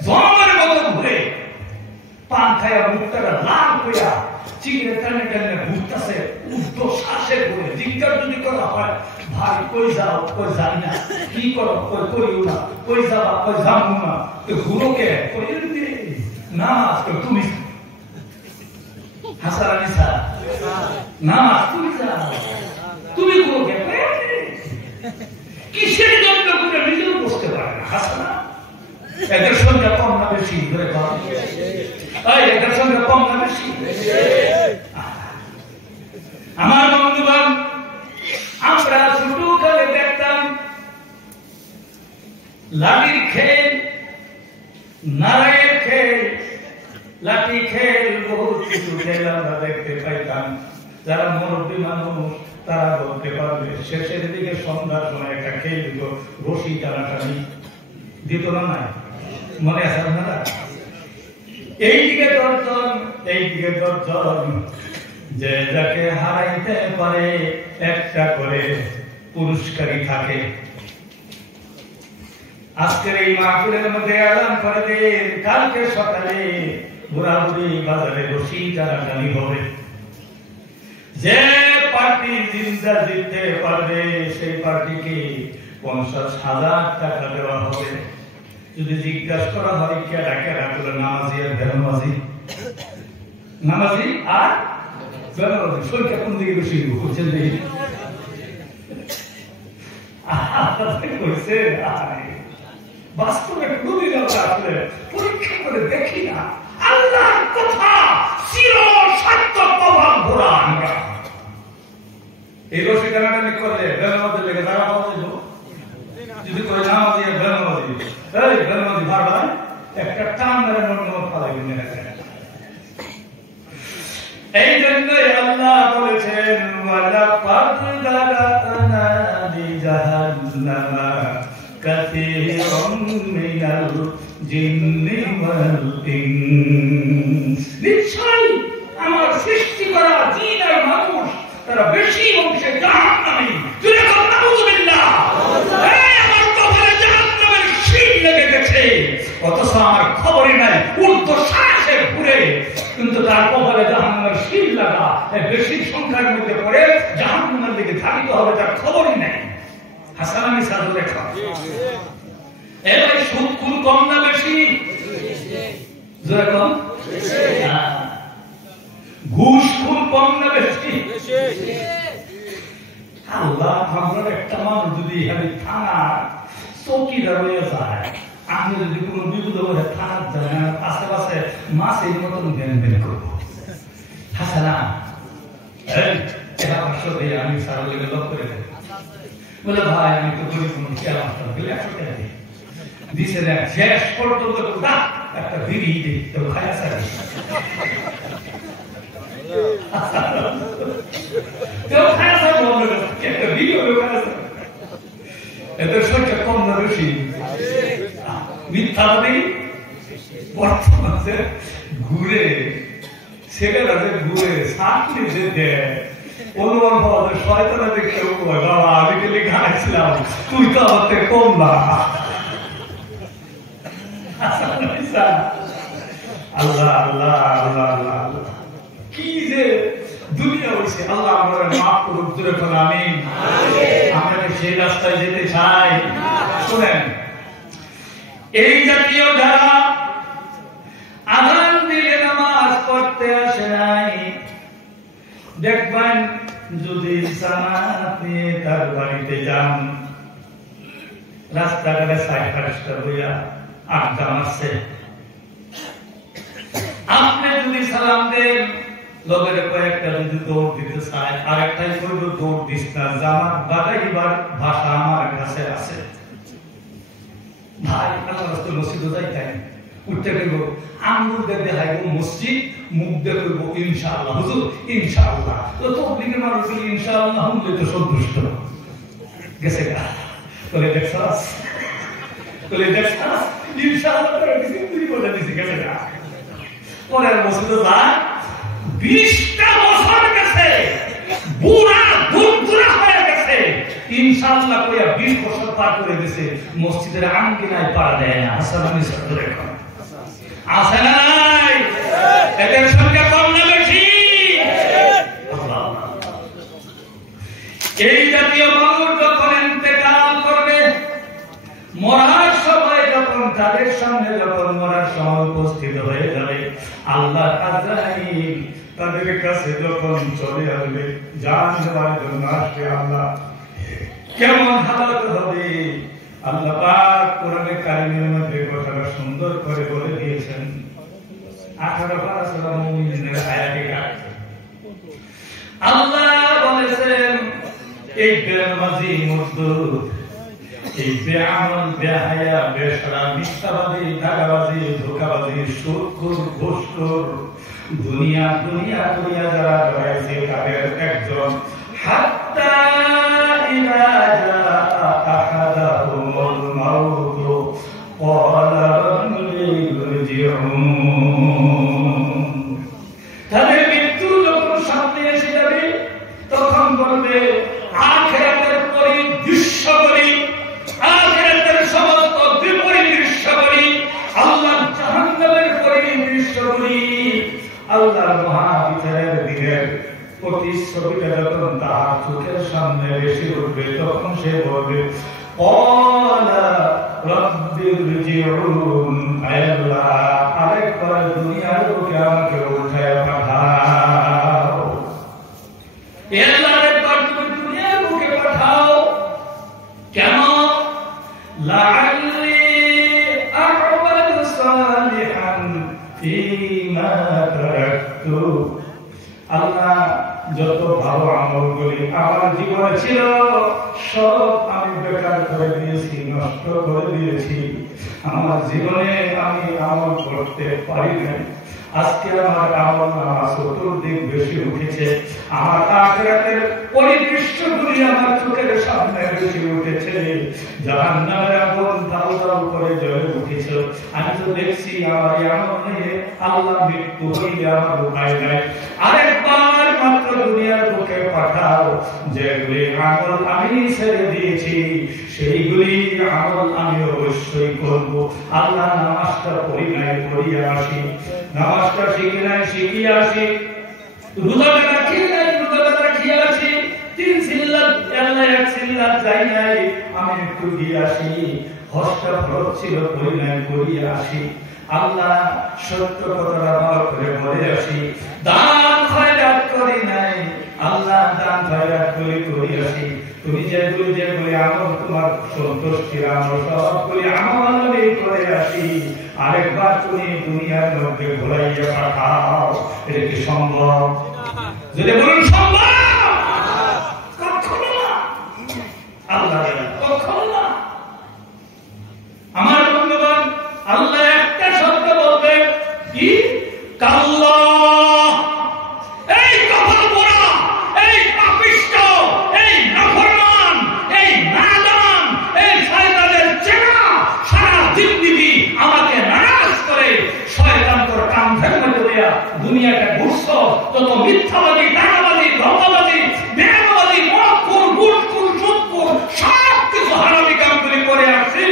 জমের মতো ঘুরে পান খায়া মুখটা লাল হইয়া চিংড়ে টানে টানে ঘুরতেছে উদ্ধ শ্বাসে ঘুরে। জিজ্ঞাসা যদি করা হয়, ভাই কই যাও? কই যাই না। কি করো? কই করিও না। কই যাবা? কই যাবো না। ঘুরো কে? কই নামাজ। তুমি হাসান আলী স্যার নামাজ তুমি যাও, তুমি ঘুরো কে? কিসের জন্য ঘুরে নিজেও বুঝতে পারে না। হাসানা এদের সঙ্গে কম না বেশি? ধরে কম। এদের সঙ্গে কম না বেশি? আমার বন্ধুগণ, আমরা ছোটকালে দেখতাম লাঠির খেল, নারায়ের খেল, লাঠি খেল, বহুত কিছু খেল আমরা দেখতে পাইতাম। যারা মুরব্বী মানুষ তারা বলতে পারবে। শেষের দিকে সন্ধ্যার সময় একটা খেল দিত, রশি টানাটানি দিত না? নাই? মনে আছে আপনারা? এইদিকে দর্জন, এইদিকে দর্জন। যে যাকে হারাইতে পারে একটা করে পুরস্কারই থাকে। আজকের এই মাহফিলের মধ্যে এলান করে দে, কালকে সকালে বুড়াবুড়ি বাজারে রশি টানাটানি হবে। যে পার্টি জিন্দা জিততে পারবে সেই পার্টিকে 50,000 টাকা দেওয়া হবে। যদি জিজ্ঞাসা করা হয় কেডা কেডা, বলে নামাজি আর বেনামাজি। নামাজি আর বেনামাজি। সংখ্যা কোন দিকে বেশি? বুঝছেন দেখি বাস্তবে খুবই দরকার। পরীক্ষা করে দেখি না আল্লাহর কথা চির সার্থক প্রভাব ঘোরা। আমরা এই রশি টানাটানি করলে বেনামাজি লেগে তারা পাওয়া যাবে। যদি করে নামাজি আর বেনামাজি, এই বেনামাজি ভাড়া একটা টান মেরে নোট পালাই। এই জন্যই আল্লাহ বলেছেন ওয়ালাকাদ যারানা লিজাহান্নামা কাসীরাম মিনাল জিন্নি ওয়াল ইনস। নিশ্চয়ই আমার সৃষ্টি করা জিন আর মানুষ তারা বেশি অংশে জাহান্নামী। জোরে বলুন নাউযুবিল্লাহ। আমার কপালে জাহান্নামের শিল লেগে গেছে, অথচ আমার খবরই নাই। উল্টো বেশি সংখ্যার মধ্যে পড়ে জাহান্নামের দিকে ধাবিত হবে তার খবরই নেই। হাসান আমি সাধু লেখা এবার সুদ খুন কম না বেশি? জোরে কম? ঘুষ খুন কম না বেশি? আল্লাহ আপনার একটা মানুষ যদি এখানে থানা চৌকিদার হয়ে যায়, আপনি যদি কোনো বিপদ হয়ে থানার যান আশেপাশে মাছের মতন জ্ঞান বের করবো। হাসানা আমি সারা লেগে লক করে দেব, বলে ভাই আমি তো গরিব মানুষ, গেলে 100 টাকা দিই দিছে না, শেষ পর্যন্ত একটা বিড়ি দিই তো খায় সারি এদের সংখ্যা কম না বেশি? মিথ্যাবাদী বর্তমানে ঘুরে ছেলেরা যে ঘুরে চাকরি যে দেয়, অনুমান পাওয়া যায় শয়তানা দেখে বাবা আমি গেলে খাইছিলাম, তুই তো আমার থেকে কম না। আল্লাহ আল্লাহ আল্লাহ আল্লাহ কি যে দুনিয়া হয়েছে। আল্লাহ আমরা মাফ করুক, জোরে বলেন আমিন। আমরা সেই রাস্তায় যেতে চাই। শুনেন, এই জাতীয় যারা আযান দিলে নামাজ পড়তে আসে নাই, দেখবেন যদি জামাত নিয়ে তার বাড়িতে যান, রাস্তাঘাটে সাইকেলটা হইয়া আড্ডা মারছে, আপনি যদি সালাম দেন লোকের কয়েকটা যদি দৌড় দিতে চায়, আর একটাই করবো দৌড় দিস না, জামাত বাগাইবার ভাষা আমার কাছে আছে। ভাই আল্লাহ রাসূল মসজিদে যাইতেন, উঠতে গেল আঙ্গুল দেখতে হাইব মসজিদ, মুখ দেখব ইনশাআল্লাহ, হুজুর ইনশাআল্লাহ। তো তবলিগের মানুষ ইনশাআল্লাহ বললে তো সন্তুষ্ট গেছে গা, বলে দেখছাস, বলে দেখছাস ইনশাআল্লাহ করে দিছি, তুই বলে দিছি গেছে গা। পরের মসজিদে যা 20টা বছর গেছে, বুড়া দুরদুরা হয়ে গেছে, ইনশাআল্লাহ কইয়া 20 বছর পার করে দিয়েছে, মসজিদের আঙ্গিনায় পা দেয় না। আসসালামু আলাইকুম আছে না নাই? এদের সংখ্যা কম না বেশি? এই জাতীয় মানুষ যখন ইন্তেকাল করবে, মরার সময় যখন তাদের সামনে যখন মরার সময় উপস্থিত হয়ে যাবে, আল্লাহ আজরাইল তাদের কাছে যখন চলে আসবে, জান নেওয়ার জন্য আসবে, আল্লাহ কেমন হালাত হবে? আল্লাহ পাক কোরআনে কারিমের মধ্যে কথাটা সুন্দর করে বলে দিয়েছেন। 18 পারা সূরা মুমিনের আয়াতে কাটে আল্লাহ বলেছেন, এই বেনামাজি মজদুর, এই বেআমল বেহায়া বেশরা মিথ্যাবাদী দাগাবাজি ধোঁকাবাজি সুদখোর ঘুষখোর দুনিয়া দুনিয়া দুনিয়া যারা রয়েছে তাদের একজন হাত্তা ইযা জাআ আহাদাহুমুল মাউত ক্বালা রাব্বি ইরজিউন, তাদের মৃত্যু যখন সামনে এসে যাবে তখন বলবে আখিরাতের পরিদৃশ্যগুলি, আখিরাতের সমস্ত বিপরীত দৃশ্যগুলি, আল্লাহ জাহান্নামের পরিদৃশ্যগুলি, আল্লাহর মহাবিচারের দিনের প্রতিচ্ছবিটা যখন তার চোখের সামনে এসে উঠবে, তখন সে বলবে ক্বালা রাব্বি ইরজিউন, আল্লাহ আরেকবার দুনিয়ার বুকে আমাকে উঠায় পাঠাও, আল্লাহ আরেকবার তুমি দুনিয়ার বুকে পাঠাও। কেন? লাআল্লি আ'মালু সালিহান ফীমা তারাকতু, আল্লাহ যত ভালো আমলগুলি আমার জীবনে ছিল সব আমি বেকার করে দিয়েছি, নষ্ট করে দিয়েছি, আমার জীবনে আমি আমল করতে পারি না। আজকে আমার আমল নামা চতুর্দিক বেশি উঠেছে, আমার আখিরাতের পরিদৃশ্যগুলি আমার চোখের সামনে বেশি উঠেছে, জাহান্নামের আগুন দাউ দাউ করে জ্বলে উঠেছে, আমি তো দেখছি আমার আমল নিয়ে আল্লাহ মৃত্যু হইলে আমার উপায় নাই, আরেকবার মাত্র দুনিয়ার বুকে পাঠাও, যেগুলি আমল আমি ছেড়ে দিয়েছি সেইগুলি আমল আমি অবশ্যই করব। আল্লাহ নামাজটা পড়ি নাই পড়িয়া আসি, নামাজটা শিখি নাই শিখিয়ে আসি, রোজাটা রাখি নাই, রোজাটা রাখিয়ে আসি, 3 সিল্লাত আল্লাহ 1 সিল্লাত যাই নাই, আমি একটু দিয়ে আসি, হজটা ফরজ ছিল করি নাই, করিয়ে আসি। আল্লাহ সত্য কথাটা ভালো করে বলে আসি, দান খয়রাত করি নাই, আল্লাহ দান খয়রাত করি আসি। তুমি যেগুলি আমল তোমার সন্তুষ্টির আমল সব করি আমল করে আসি, আরেকবার তুমি দুনিয়ার মধ্যে ঘুরাইয়া পাঠাও, এটা কি সম্ভব? যদি বলুন সম্ভব, কখনো না, আল্লাহ কখনো না। আমার বন্ধুগণ, আল্লাহ একটা শব্দ বলবে কি? কাল্লা। এই কপাল পোড়া, এই পাপিষ্ঠ, এই নাফরমান, এই নাদান, এই শয়তানের চেনা সারা জিন্দেগি আমাকে নারাজ করে শয়তান তোর কাঁধের মধ্যে দেয়া দুনিয়াটা ঘুরছ, তত মিথ্যাবাদী, ডাকাবাদী, ধোঁকাবাদী, বেয়াবাদী, মদখোর, গুটখোর, সুদখোর সব কিছু হারামি কামগুলি করে আসছি।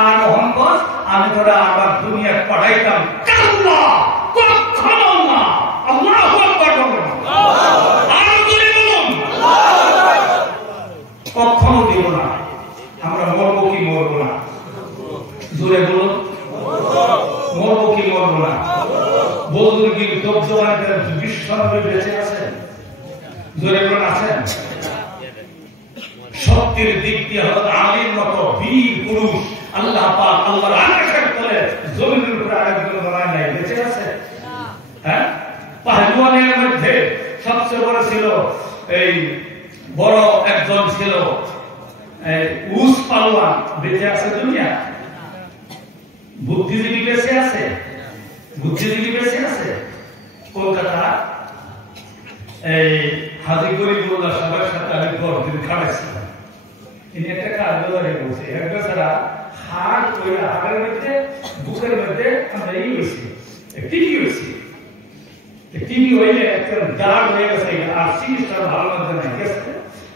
আর মোহাম্মদ, আমি তোরা আবার দুনিয়া পাঠাইতাম। কাল্লা, কখনো না। আল্লাহু আকবার বলুন, আরো জোরে বলুন, কখনো দেব না। আমরা মরবো কি মরবো না? জোরে বলুন, মরবো কি মরবো না? বলুন কি দবদবাদের বিশ্বনবী বেঁচে আছেন? জোরে বলুন, আছেন? শক্তির দিক দিয়ে হযরত আলীর মতো বীর পুরুষ আল্লাহ পাক আল্লাহর আকাশের তলে জমিনের উপরে আরেকজন বানায় নাই, বেঁচে আছে? হ্যাঁ, পাহলওয়ানের মধ্যে সবচেয়ে বড় ছিল, এই বড় একজন ছিল উস পাহলওয়ান, বেঁচে আছে দুনিয়া? বুদ্ধিজীবী বেঁচে আছে? বুদ্ধিজীবী বেঁচে আছে? কলকাতা এই হাজি গরিবুল্লাহ সাহেবের সাথে আমি পরদিন খাড়াইছিলাম। তিনি একটা কার্যকরী বলছে, একটা ছাড়া হাড় কইরা হাড়ের মধ্যে বুকের মধ্যে আমরা এই হয়েছি, টিভি হয়েছি। টিভি হইলে একটা দাঁড় হয়ে গেছে, আর চিকিৎসা ভালো মধ্যে নাই গেছে।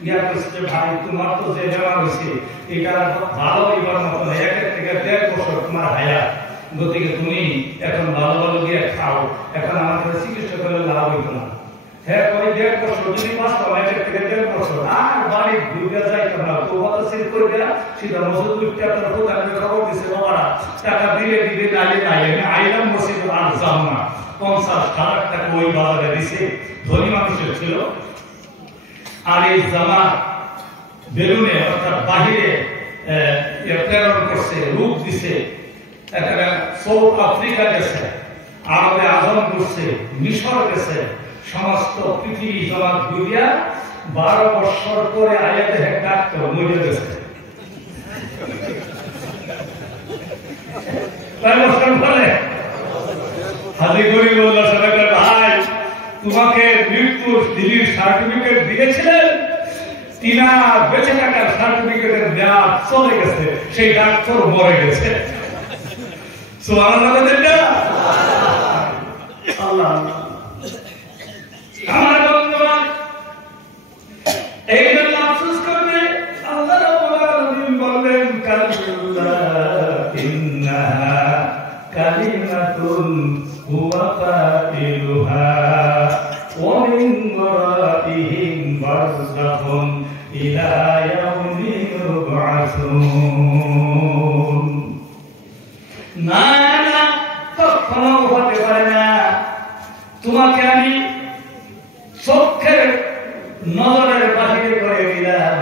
গিয়া করছে, ভাই তোমার তো যে বেমার হয়েছে এটা ভালো হইবার মতো না, 1 থেকে 1.5 বছর তোমার হায়াত, গতিকে তুমি এখন ভালো ভালো গিয়ে খাও, এখন আমার কাছে চিকিৎসা করলে লাভ হইত না। হ্যাঁ, করে 1.5 বছর যদি বাঁচতো, 1 থেকে 1.5 বছর আর বাড়ি ঘুরে যাইতো না, তো কথা সিল করে দেয়া সিধা মসজিদ উঠতে আপনার প্রধানকে খবর দিছে, বাবারা টাকা দিলে দিবে, নাইলে নাই। আমি আইলাম মসজিদ আর যাও না, 50,000 টাকা ওই বাজারে দিছে, ধনী মানুষের ছিল। আর এই জামা বেলুনে অর্থাৎ বাহিরে প্রেরণ করছে, রূপ দিছে, একটা সাউথ আফ্রিকা গেছে, আরবে আজম করছে, মিশর গেছে, সমস্ত পৃথিবী জমাত ঘুরিয়া 12 বছর পরে আয়া দেখে ডাক্তার মরে গেছে। 12 বছর পরে হাজি গরিবুল্লাহ সাহেব, ভাই তোমাকে মৃত্যুর দিল্লির সার্টিফিকেট দিয়েছিলেন, তিনা বেঁচে থাকার সার্টিফিকেটের মেয়াদ চলে গেছে, সেই ডাক্তার মরে গেছে। সুবহানাল্লাহ, আল্লাহ। আমার বন্ধুগণ, এই জন্য আফসোস করবে, আল্লাহ রাব্বুল আলামিন বললেন, কাল্লা ইন্নাহা কালিমাতুন হুয়া কাইলুহা ওয়া মিন ওয়ারাইহিম বারযাখুন ইলা ইয়াউমি ইউবআসুন। না না, কখনো হতে পারে না। তোমাকে আমি চোখের নজরের বাহিরে করে দিলাম,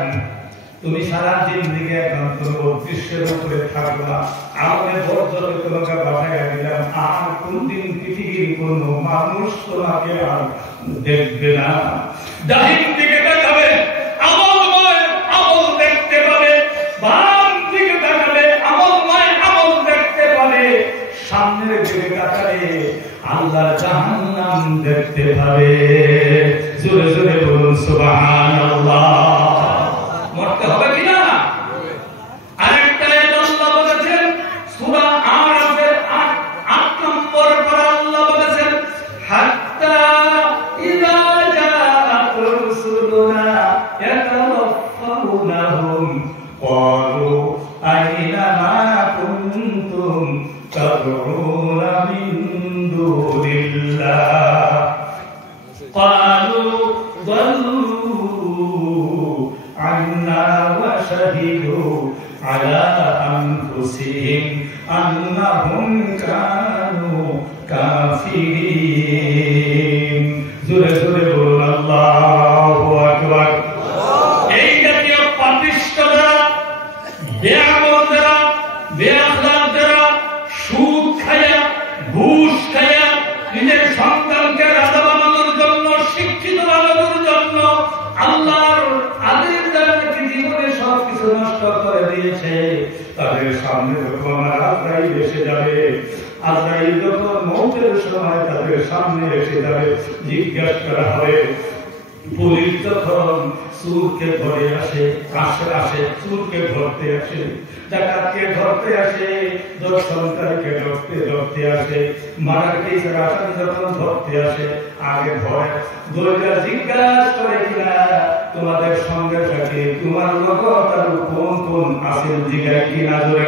তুমি সারা জিন্দেগি এখন কোনো দৃশ্যের উপরে থাকবা, আমাদের বর্জকে তোমাকে বাসায় দিলাম, আর কোনদিন পৃথিবীর কোন মানুষ তোমাকে আর দেখবে না। ডাহিন দিকে তাকাবে, আমলময় আমল দেখতে পাবে, বাম দিকে তাকাবে, আমলময় আমল দেখতে পাবে, সামনের দিকে তাকাবে, আল্লাহর জাহান্নাম দেখতে পাবে। জোরে জোরে বলুন সুবহানাল্লাহ। মরতে হবে কিনা? আরেকটা আয়াত আল্লাহ বলেছেন, সূরা আরাফের 8 নম্বর পারা আল্লাহ বলেছেন, হাত্তা ইযা জাআত রুসুলুনা ইয়াতাওয়াফাউনাহুম ক্বালু আইনা মা কুনতুম তাদউনা মিন দুনিল্লাহ। قالوا ضلوا عنا وشهدوا على أنفسهم أنهم كانوا كافرين زوره زوره بولুন আল্লাহু আকবার এই জাতীয় পাপিষ্ঠরা বেআমলরা বেআখলাকরা সুদ খায়া ঘুষ খায়া নিজের সন্তানকে রাজা বানানোর জন্য শিক্ষিত বানানোর জন্য আল্লাহর আদেশ দ্বারা জীবনে সবকিছু নষ্ট করে দিয়েছে তাদের সামনে যখন আজরাইল এসে যাবে আজরাইল যখন মওতের সময় তাদের সামনে এসে যাবে জিজ্ঞাসা করা হবে পুলিশ যখন চুরকে ধরে আসে চুরকে ধরতে আসে ডাকাতকে ধরতে আসে দর্শনকারীকে ধরতে আসে মারার কেসের আসামি যখন ধরতে আসে আগে ধরে ধরে জিজ্ঞাসা করে কিনা তোমাদের সঙ্গে থাকে তোমার লোক তার কোন কোন আসেন জিজ্ঞাসা কিনা ধরে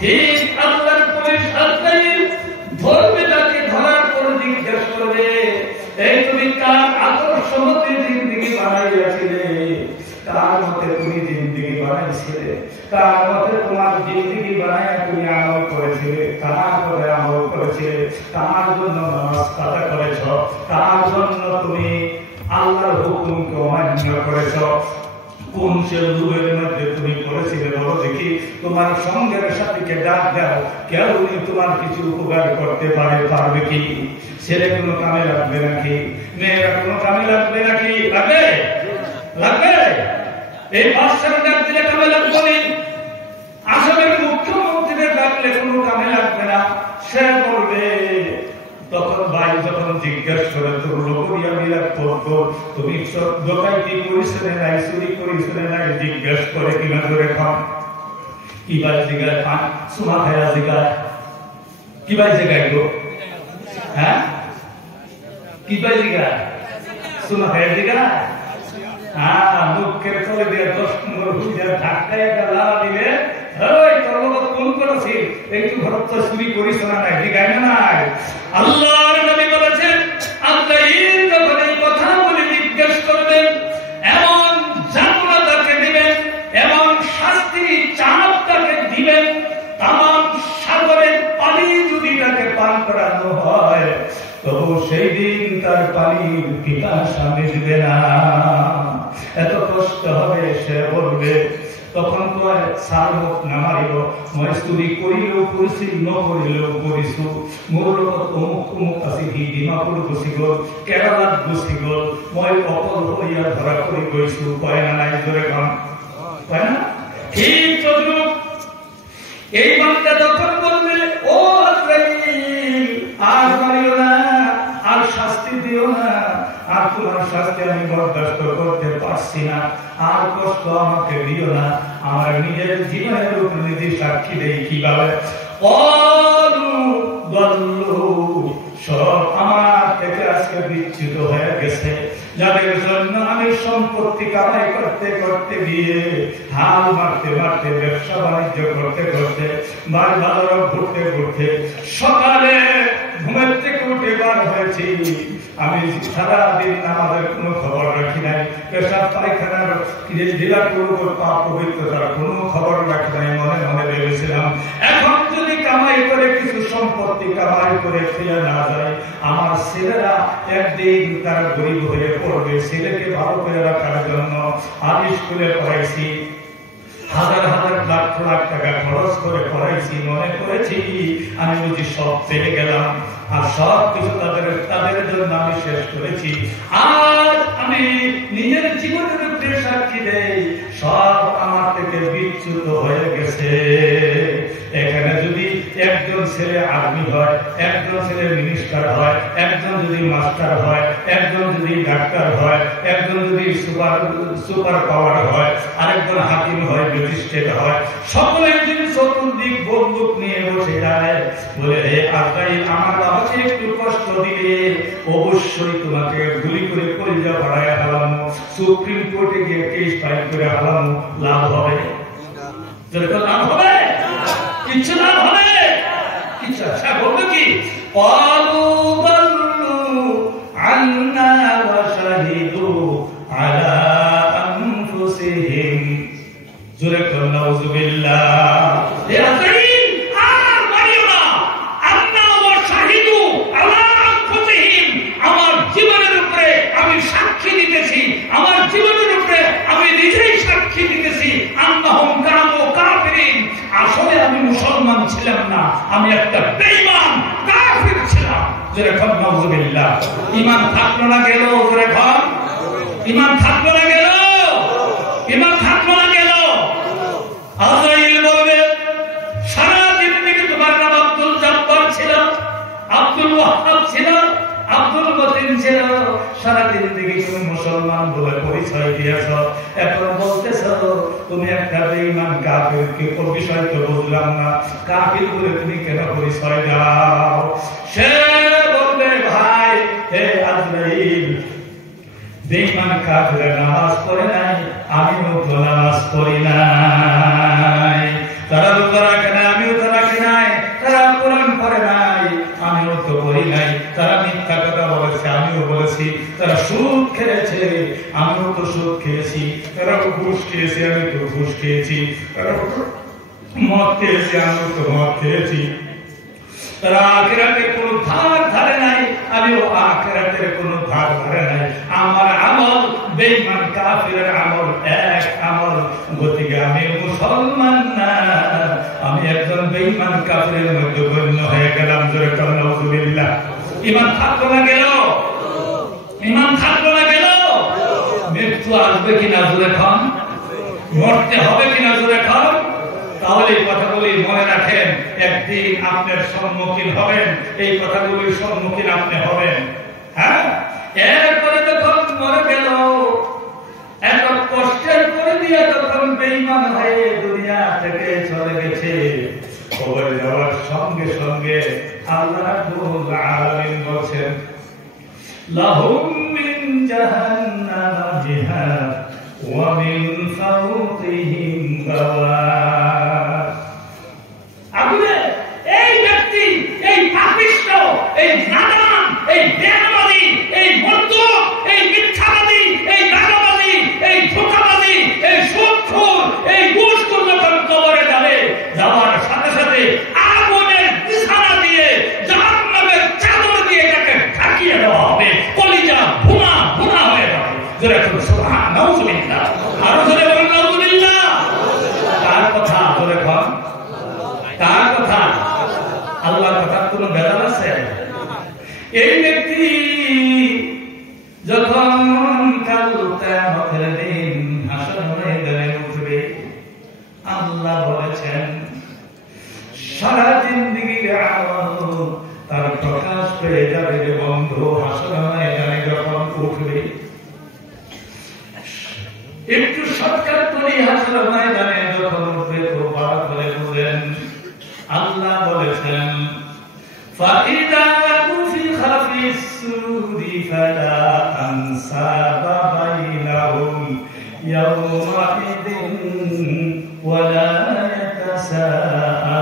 ঠিক আল্লাহর পুলিশ আজরাইল ধরবে তাকে ধরার পর জিজ্ঞাসা করবে এই তুমি কার আদর্শ মতে জিন্দেগি বানাইয়াছিলে কার মতে তুমি জিন্দেগি বানাইছিলে কার মতে তোমার জিন্দেগি বানাইয়া তুমি আমল করেছিলে কার করে আমল করেছিলে কার জন্য নামাজ কাজা করেছ কার জন্য তুমি আল্লাহর হুকুমকে অমান্য করেছ কোন সে যুগের মধ্যে তুমি করেছিলে বলো দেখি তোমার সঙ্গের সাথীকে ডাক দাও কেউ তোমার কিছু উপকার করতে পারবে কি ছেলে কোনো কামে লাগবে নাকি মেয়েরা কোনো কামে লাগবে নাকি লাগবে এই বাদশার ডাক দিলে কামে লাগবে না আসামের মুখ্যমন্ত্রীদের ডাকলে কোনো কামে লাগবে না সে বলবে তখন ভাই যখন জিজ্ঞাসা করে তোর লোকরিয়া মিলাদ করতো তুমি দোকাইতি করিসনে নাই চুরি করিসনে নাই জিজ্ঞাসা করে কিনা ধরে খান কি ভাই জিগায় পান সুমা খায়া জিগায় কি ভাই জিগায় গো হ্যাঁ কি ভাই জিগায় সুমা খায়া জিগায় মুখের তলে দিয়ে 10 নম্বর হুইয়া ধাক্কায় গালা দিলে এই তোর লোক কোন করেছিস একটু ঘর তো চুরি করিস না নাই জিগায় না নাই আল্লাহর নবী বলেছেন আজরাইল যখন এই কথা বলে জিজ্ঞেস করবেন এমন যাতনা তাকে দিবেন এমন শাস্তি চাপ তাকে দিবেন তামাম সাগরের পানি যদি তাকে পান করানো হয় তবু সেই দিন তার পানির পিপাসা মিটবে না এত কষ্ট হবে সে বলবে তখন তো সার মুখ না মারিব মই চুরি করিলেও কৰিছি নকৰিলেও কৰিছো মোৰ লগত অমুক আছে সি ডিমাপুৰ গুচি গ'ল কেৰালাত গুচি গ'ল মই অকল হৈয়া ধৰা কৰি গৈছো কয় না নাই জোৰে কাম কয় না ঠিক তদ্রুপ এই বান্দা তখন বলবে ও আজরাইল আর মারিও না আর শাস্তি দিও না আর তোমার শাস্তি আমি বরদাস্ত করতে পারছি না আর কষ্ট আমাকে দিও না আমার নিজের জীবনের উপর নিজে সাক্ষী দেই কিভাবে সব আমার থেকে আজকে বিচ্যুত হয়ে গেছে যাদের জন্য আমি সম্পত্তি কামাই করতে করতে গিয়ে হাল মারতে মারতে ব্যবসা বাণিজ্য করতে করতে বাজার ঘুরতে ঘুরতে সকালে ঘুমের থেকে উঠে বার হয়েছি আমি সারাদিন আমাদের কোনো খবর রাখি নাই পেশাব পায়খানার জেলা করব পাপ পবিত্রতার কোনো খবর রাখি নাই মনে মনে ভেবেছিলাম এখন যদি কামাই করে কিছু সম্পত্তি কামাই করে ফিরে না যায় আমার ছেলেরা একদিন তারা গরিব হয়ে পড়বে ছেলেকে ভালো করে রাখার জন্য আমি স্কুলে পড়াইছি হাজার হাজার লাখ লাখ টাকা খরচ করে পড়াইছি মনে করেছি আমি বুঝি সব পেয়ে গেলাম আর সব কিছু তাদের জন্য আমি শেষ করেছি আজ আমি নিজের জীবনের উপরে সাক্ষী দেই সব আমার থেকে বিচ্যুত হয়ে গেছে এখানে যদি একজন ছেলে আর্মি হয় একজন ছেলে মিনিস্টার হয় একজন যদি মাস্টার হয় একজন যদি ডাক্তার হয় একজন যদি সুপার পাওয়ার হয় আরেকজন হাকিম হয় ম্যাজিস্ট্রেট হয় সকলে যদি চতুর্দিক বন্দুক নিয়ে বসে যায় বলে হে আজরাইল আমার বাবাকে একটু কষ্ট দিলে অবশ্যই তোমাকে গুলি করে কলিজা বাড়ায় হারানো সুপ্রিম কোর্টে গিয়ে কেস ফাইল করে হারানো লাভ হবে লাভ হবে কিছু লাভ হবে কিছু আচ্ছা বলবে কি জোরে করুন নাউযুবিল্লাহ। এ আযাইন আর মারিও না। আন্না ওয়া শাহিদু আলা আনফুসিহিম, আমার জীবনের উপরে আমি সাক্ষী দিতেছি, আমার জীবনের উপরে আমি নিজেই সাক্ষী দিতেছি, আন্নাহুম কানু কাফিরিন, আসলে আমি মুসলমান ছিলাম না, আমি একটা বেঈমান কাফির ছিলাম। জোরে করুন নাউযুবিল্লাহ। ঈমান থাকলো না গেল? জোরে করুন, ঈমান থাকলো না গেল? ঈমান থাকলো না গেল? আযাইল বলবে, সারা জিন্দেগি তোমার নাম আব্দুল জব্বার ছিল, আব্দুল ওয়াহাব ছিল, আব্দুল মতিন ছিল, সারা জিন্দেগি তুমি মুসলমান বলে পরিচয় দিয়েছ, এখন বলতেছ তুমি একটা বেঈমান কাফির। কি বিষয় তো বুঝলাম না, কাফির বলে তুমি কেন পরিচয় দাও? সে বলবে, ভাই হে আযাইল, বেঈমান কাফির নামাজ পড়ে নাই, আমিও তো নামাজ পড়ি নাই, তারা রোজা রাখে নাই, আমিও তো রাখি নাই, তারা কোরআন পড়ে নাই, আমিও তো পড়ি নাই, তারা মিথ্যা কথা বলেছে, আমিও বলেছি, তারা সুদ খেয়েছে, আমিও তো সুদ খেয়েছি, তারা ঘুষ খেয়েছে, আমি তো ঘুষ খেয়েছি, তারা মদ খেয়েছে, আমিও তো মদ খেয়েছি, তারা আখিরাতের কোন ধার ধারে নাই, আমিও আখিরাতের কোন ধার ধারে নাই, আমার আমল বেঈমান কাফিরের আমল এক আমল, গতিকে আমি মুসলমান না, আমি একজন বেঈমান কাফিরের মধ্যে গণ্য হয়ে গেলাম। জোরে করুন নাউযুবিল্লাহ। ঈমান থাকলো না গেল? ঈমান থাকলো না গেল? মৃত্যু আসবে কিনা? জোরে খান। মরতে হবে কিনা? জোরে খান। তাহলে এই কথাগুলি মনে রাখেন, একদিন আপনার সম্মুখীন হবেন, এই কথাগুলির সম্মুখীন আপনি হবেন। হ্যাঁ, এরপরে যখন মরে গেল, এত কষ্টের করে দিয়ে তখন বেঈমান হয়ে দুনিয়া থেকে চলে গেছে, কবরে যাওয়ার সঙ্গে সঙ্গে আল্লাহ রাব্বুল আলামিন বলেন, লাহুম মিন জাহান্নামা জিহাদ ওয়া মিন ফাওকিহিম গাওয়াশ। আগুনে এই ব্যক্তি, এই পাপিষ্ঠ, এই নাদান, এই বেঈমানি, এই মর্দক, এই মিথ্যাবাদী, এই দাগাবাদী, এই ধোঁকাবাদী, এই সুদখোর, এই ঘুষখোর যখন কবরে যাবে, যাওয়ার সাথে সাথে আগুনের বিছানা দিয়ে, জাহান্নামের চাদর দিয়ে তাকে ঢাকিয়ে দেওয়া হবে, কলিজা ভুনা ভুনা হয়ে যাবে। জোরে বলুন সুবহান নাউযুবিল্লাহ। আরো জোরে বলুন নাউযুবিল্লাহ। কার কথা? জোরে বলুন, কার কথা? আল্লাহর কথা। কোনো ভেজাল আছে? এই ব্যক্তি যখন কাল কিয়ামতের দিন হাসর ময়দানে উঠবে, আল্লাহ বলেছেন সারা জিন্দেগির আমল তার প্রকাশ পেয়ে যাবে রে বন্ধু। হাসর ময়দানে যখন উঠবে, একটু সৎকার করি, হাসর ময়দানে যখন উঠবে তো ভালো করে বলেন, আল্লাহ বলেছেন فَإِذَا نُفِخَ فِي الصُّورِ فَلَا أَنْسَابَ بَيْنَهُمْ يَوْمَئِذٍ وَلَا يَتَسَاءَلُونَ।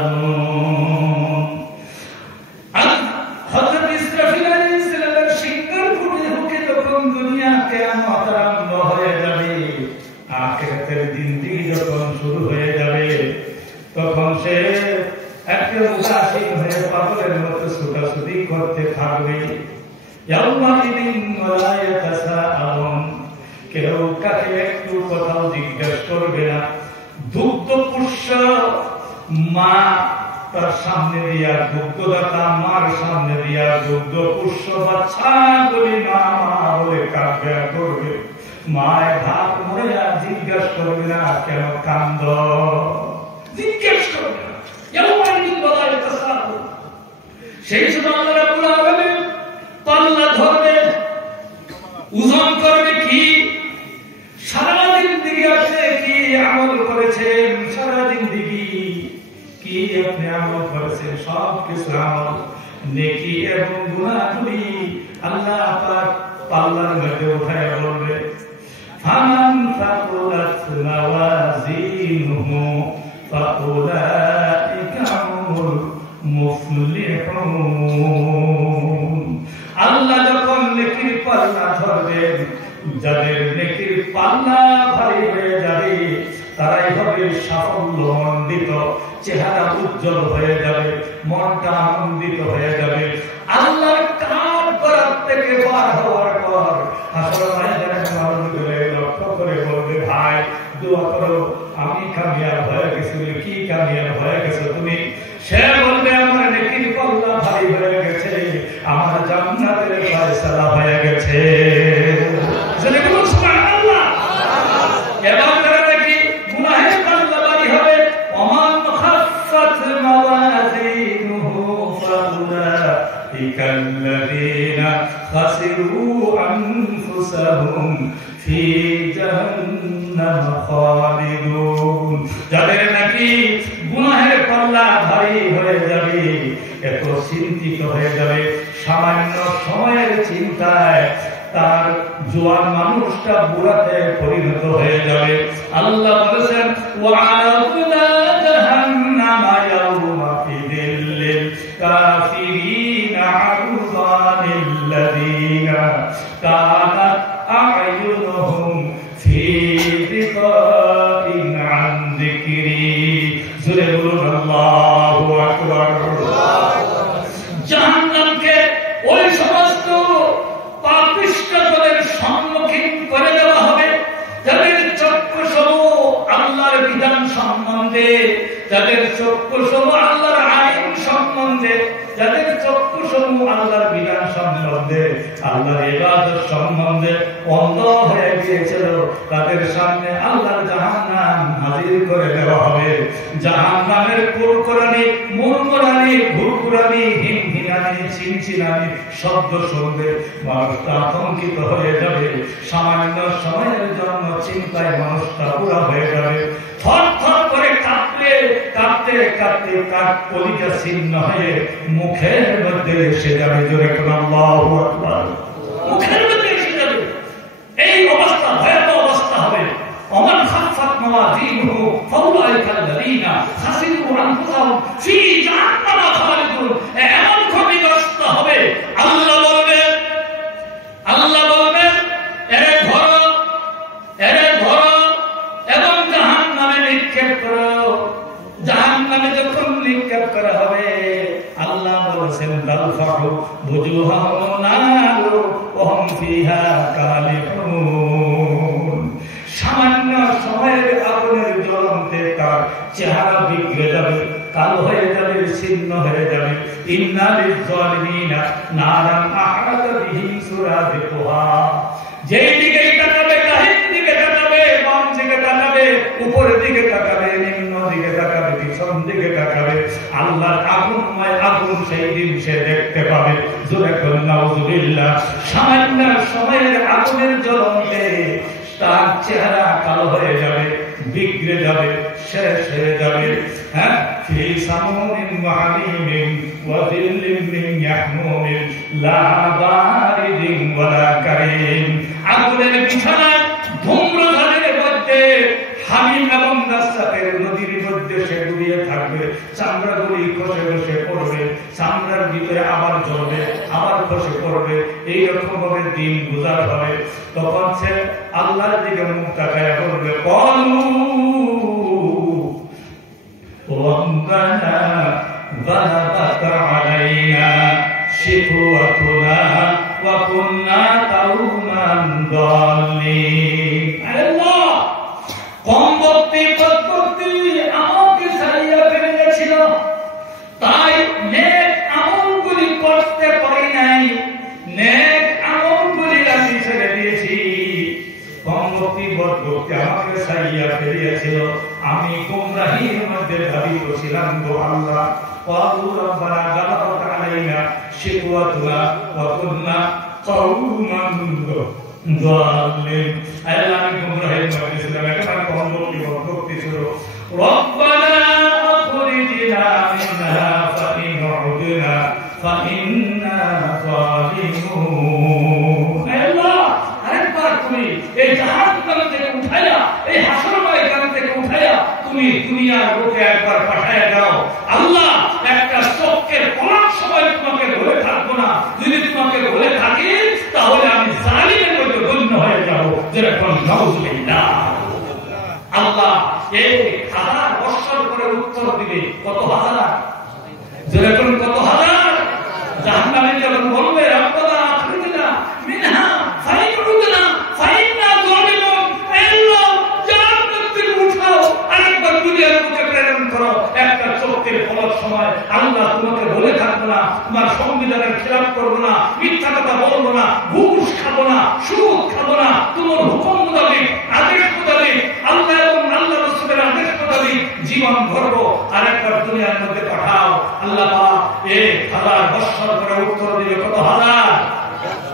হযরত ইসরাফিল আলাইহিস সালামের শিঙ্গার ফুটে হুকে তখন দুনিয়া কিয়ামত আরম্ভ হয়ে যাবে, আখিরাতের জিন্দেগি যখন শুরু হয়ে যাবে, তখন সে একটা উদাসীন হয়ে পাগলের মতো ছুটাছুটি করতে থাকবে। কেউ কাকে একটু কথাও জিজ্ঞেস করবে না। দুগ্ধ পুষ্য মা তার সামনে দিয়া, দুগ্ধদাতা মার সামনে দিয়া দুগ্ধ পুষ্য বাচ্চাগুলি মা মা বলে কাঁদবে করবে। মায়ের ভাত মরিয়া জিজ্ঞেস করবে না কেন কান্দ, জিজ্ঞেস করবে না। সেই সময় আল্লাহ রাব্বুল আলামিন পাল্লা ধরবে, ওজন করবে কি সারা জিন্দেগি আপনি কি আমল করেছেন, সারা জিন্দেগি কি আপনি আমল করেছেন, সব কিছু আমল নেকি এবং গুনাহগুলি আল্লাহ পাক পাল্লার মধ্যে উঠায় বলবে, ফামান ফাকুলাত মাওয়াজিনুহু ফাউলাইকা হুমুল মুফলিহুন। আল্লাহ যখন নেকির পাল্লা ধরবেন, যাদের নেকির পাল্লা ভারী হয়ে যাবে তারাই হবে সাফল্য মণ্ডিত, চেহারা উজ্জ্বল হয়ে যাবে, মনটা আনন্দিত হয়ে যাবে। আল্লাহর কাজ করার থেকে বার হওয়ার পর হাসর ময়দানে মানুষগুলো লক্ষ্য করে বলবে, ভাই দোয়া করো, আমি কামিয়াব হয়ে গেছি। কি কামিয়াব হয়ে গেছো তুমি? সে বলবে, আমার নেকির পাল্লা ভারী হয়ে গেছে, আমার জান্নাতের ফয়সালা হয়ে গেছে। সুবহানাল্লাহ। এবার নাকি গুনাহের পাল্লা ভারী হবে। ওমান খাফফাত মাওয়াজিনুহু ফাউলাইকাল্লাযীনা খাসিরু আনফুসাহুম ফি জাহান্নাম খালিদুন। যাদের নাকি গুনাহের পাল্লা ভারী হয়ে যাবে, এত চিন্তিত হয়ে যাবে, সামান্য সময়ের চিন্তায় তার জোয়ান মানুষটা বুড়াতে পরিণত হয়ে যাবে। আল্লাহ বলেছেন, ওয়া'আলাকুনা জাহান্নামা ইয়াওমা ফিদিল কাফিরিনা আরদানিল্লাযীনা কানাত আ'য়ুনুহুম ফি দিকাইন আন যিকরি। জোরে বলুন আল্লাহু আকবার। জাহান্নামকে ওই সমস্ত পাপিষ্ঠদের সম্মুখীন করে দেওয়া হবে যাদের চক্ষুসমূহ আল্লাহর বিধান সম্বন্ধে, যাদের চক্ষুসমূহ আল্লাহর আইন সম্বন্ধে, যাদের চক্ষুসমূহ আল্লাহর বিধান সম্বন্ধে, আল্লাহর ইবাদত সম্বন্ধে অন্ধ হয়ে গিয়েছিল, তাদের সামনে আল্লাহর জাহান্নাম হাজির করে দেওয়া হবে। জাহান্নামের কুরকুরানি, মুরমুরানি, ঘুরঘুরানি, হিমহিমানি, ছিনছিনানি শব্দ শুনবে মানুষটা আতঙ্কিত হয়ে যাবে। সামান্য সময়ের জন্য চিন্তায় মানুষটা পুরা হয়ে যাবে। থর থর করে কাঁপতে কাঁপতে কাঁপতে কাঁপ কলিজা ছিন্ন হয়ে মুখের মধ্যে এসে যাবে। জোরে করে আল্লাহু আকবার। মুখের মধ্যে এসে যাবে। এই অবস্থা ভয়াবহ অবস্থা হবে। ওমান খাফফাত মাওয়াজিনুহু ফাউলাইকাল্লাযীনা খাসিরু আনফুসাহুম ফি জাহান্নাম খালিদুন। এমন ক্ষতিগ্রস্ত হবে, আল্লাহ বলবেন, এরে ধরো, এরে ধরো এবং জাহান্নামে নিক্ষেপ করো। জাহান্নামে যখন নিক্ষেপ করা হবে, আল্লাহ বলেছেন, তালফাহু বুজুহাহুম নারু ওয়া হুম ফিহা কালিহুন। সামান্য সময়ের আগুনের জ্বলন্তে তার চেহারা বিগড়ে যাবে, কালো হয়ে যাবে, ছিন্ন হয়ে যাবে। ইন্না লিয-যালিমিনা নারান আহাতা বিহিম সুরাদিকুহা। যেই দিকে তাকাবে, ডাহিন দিকে তাকাবে, বাম দিকে তাকাবে, উপরের দিকে তাকাবে, নিম্ন দিকে তাকাবে, পিছন দিকে তাকাবে, আল্লাহর আগুনময় আগুন সেই দিন সে দেখতে পাবে। জোরে বলুন নাউযুবিল্লাহ। সামান্য সময়ের আগুনের জ্বলন্তে তার চেহারা কালো হয়ে যাবে, বিগড়ে যাবে, শেষ হয়ে যাবে। হ্যাঁ, ফি সামুমিন ওয়া হামিমিন ওয়া যিল্লিন মিন ইয়াহমুমিন লা বারিদিন ওয়া লা কারীম। আগুনের বিছানায় ধূম্রধানের মধ্যে হামিম এবং দাসসাতের নদীর মধ্যে সে ডুবিয়ে থাকবে। চামড়াগুলি খসে খসে পড়বে, চামড়ার ভিতরে আবার জ্বলবে, আবার খসে পড়বে। এইরকম ভাবে দিন গুজার হবে। তখন সে আল্লাহর দিকে মুখ তাকায় বলবে, ক্বালু রাব্বানা যালাবাত আলাইনা শিকওয়াতুনা ওয়া কুননা কাওমান দাল্লিন। আল্লাহ, কম ভক্তি পদ্ধতি আমাকে ছাড়িয়ে ফেলেছিল, তাই নেক আমলগুলি করতে পারি নাই, নেক আমলগুলি আমি ছেড়ে দিয়েছি। কম ভক্তি পদ্ধতি আমাকে ছাড়িয়ে ফেলিয়েছিল, আমি গুমরাহির মধ্যে ধাবিত ছিলাম। গো আল্লাহ, ক্বালু রাব্বানা যালাবাত আলাইনা শিকওয়াতুনা ওয়া কুননা কাওমান দাল্লিন। আল্লাহ, আমি গুমরাহির মধ্যে ছিলাম, একেবারে কম ভক্তি ছিল। রব্বানা আখরিজনা মিনহা ফাইন উদনা ফাইন্না যালিমুন। আল্লাহ, আরেকবার তুমি এই জাহান্নাম থেকে উঠাইয়া, এই হাসর ময়দান থেকে উঠাইয়া তুমি দুনিয়ার বুকে একবার পাঠাইয়া দাও। আল্লাহ, একটা চোখের পলক সময় তোমাকে ধরে থাকবো না। যদি তোমাকে ধরে থাকি, তাহলে আমি জালিমের মধ্যে গণ্য হয়ে যাবো। যেরকম নাউযুবিল্লাহ। আল্লাহ, এই হাজার বছর করে উত্তর দিবে। কত হাজার? যেরকম কত হাজার? জাহান্নামী যখন বলবে রব্বানা আখরিজনা মিনহা ফাইউদনা ফাইন্না যালিমুন, আল্লাহ জান্নাত থেকে উঠাও, আরেকবার দুনিয়ার বুকে প্রেরণ করো। একটা চোখের পলক সময় আল্লাহ তোমাকে বলে থাকবো না, তোমার সংবিধানের খেলাপ করবো না, মিথ্যা কথা বলবো না, ঘুষ খাবো না, সুদ খাবো না, তোমার হুকুম মোতাবেক, আদেশ মোতাবেক, আল্লাহ এবং আল্লাহ রাসূলের আদেশ মোতাবেক জীবন গড়বো। আরেকবার দুনিয়ার মধ্যে পাঠাও। আল্লাহ এক হাজার বছর করে উত্তর দিবে কত হাজার?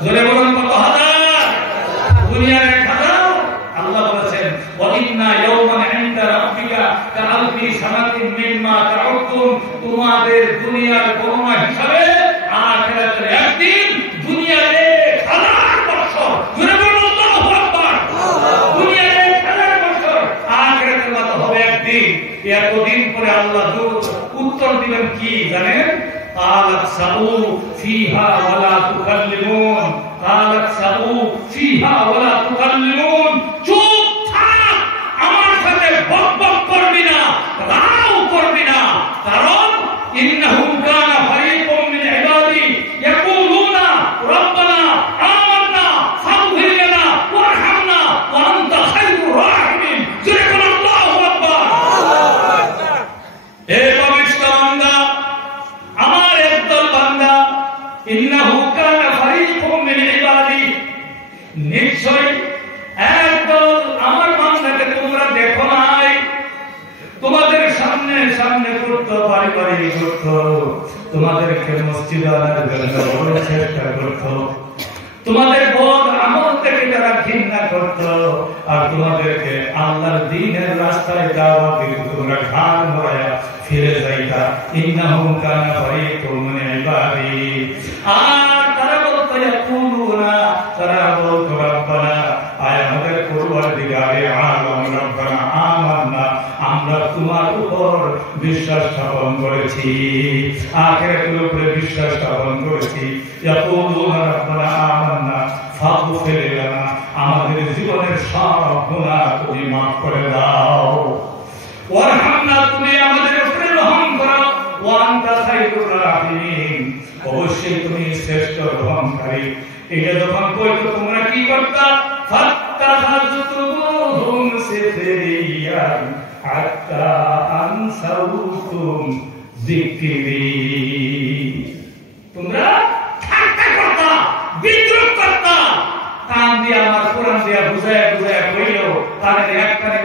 জোরে বলুন কত হাজার? দুনিয়ার 1000। আল্লাহ বলেছেন ওয়া ইন্না ইয়াওমান ইনদা রাব্বিকা কাআলফি সানাতিন মিম্মা তাউদ্দুন, তোমাদের দুনিয়ার গণনা হিসাবে আখিরাতের একদিন দুনিয়ার 1000 বছর। জোরে বলুন আল্লাহু আকবার। দুনিয়ার 1000 বছর, আখিরাতের মত হবে একদিন। এতদিন পরে আল্লাহ উত্তর দিবেন কি জানেন? قالت سعوا فيها ولا تكلمون قالت سعوا فيها ولا تكلمون চুপ থাক, আমার সাথে বকবক করবি না, রাও করবি না। কারণ ইন্নাহুম কানা ফারিকুম মিন ইবাদি ইয়াকুলুনা রব্বানা আমান্না ফাগফির লানা ওয়ারহামনা ওয়া আনতা খায়রুর রাহিমিন। যেরকম আল্লাহু আকবার। হে পবিত্র বান্দা, আমার একদল বান্দা, ইন্নাহু কানা ফারিকুম মিন ইবাদি, নিশ্চয় একদল আমার বান্দাকে তোমরা দেখো নাই। তোমাদের সামনে সামনে করতে পারিবারিক করত, তোমাদেরকে মসজিদে আনার জন্য বড় চেষ্টা করত, তোমাদের বদ আমল থেকে তারা ঘৃণা করত, আর তোমাদেরকে আল্লাহর দ্বীনের রাস্তায় যাওয়া দিকে তোমরা ঘাড় মোড়ায়া ফিরে যাইতা। ইন্নাহুম কানা ফারিকুম মিন ইবাদি। আর তারা বলতো ইয়াকুলুনা, তারা বলতো রব্বানা, আয় আমাদের পরওয়ারদিগারে আলম রব্বানা আমান্না, আমরা তোমার উপর বিশ্বাস স্থাপন করেছি, আখিরাতের উপরে বিশ্বাস স্থাপন করেছি। ইয়াকুলুনা রব্বানা আমান্না ফাগফির লানা, আমাদের জীবনের সব গুনাহ তুমি মাফ করে দাও। ওয়ারহামনা, তুমি আমাদের উপরে রহম করো। ওয়া আনতা খায়রুর রাহিমিন, অবশ্যই তুমি শ্রেষ্ঠ রহমকারী। এটা যখন কইতো তোমরা কি করতা? ফাত্তাখাযতুমুহুম সিখরিয়ান হাত্তা আনসাউকুম যিকরি, তোমরা ঠাট্টা করতা, বিদ্রূপ করতা। কান দিয়ে আমার কোরআন দিয়ে বুঝায় বুঝায় কইলো, তাদের এক কানে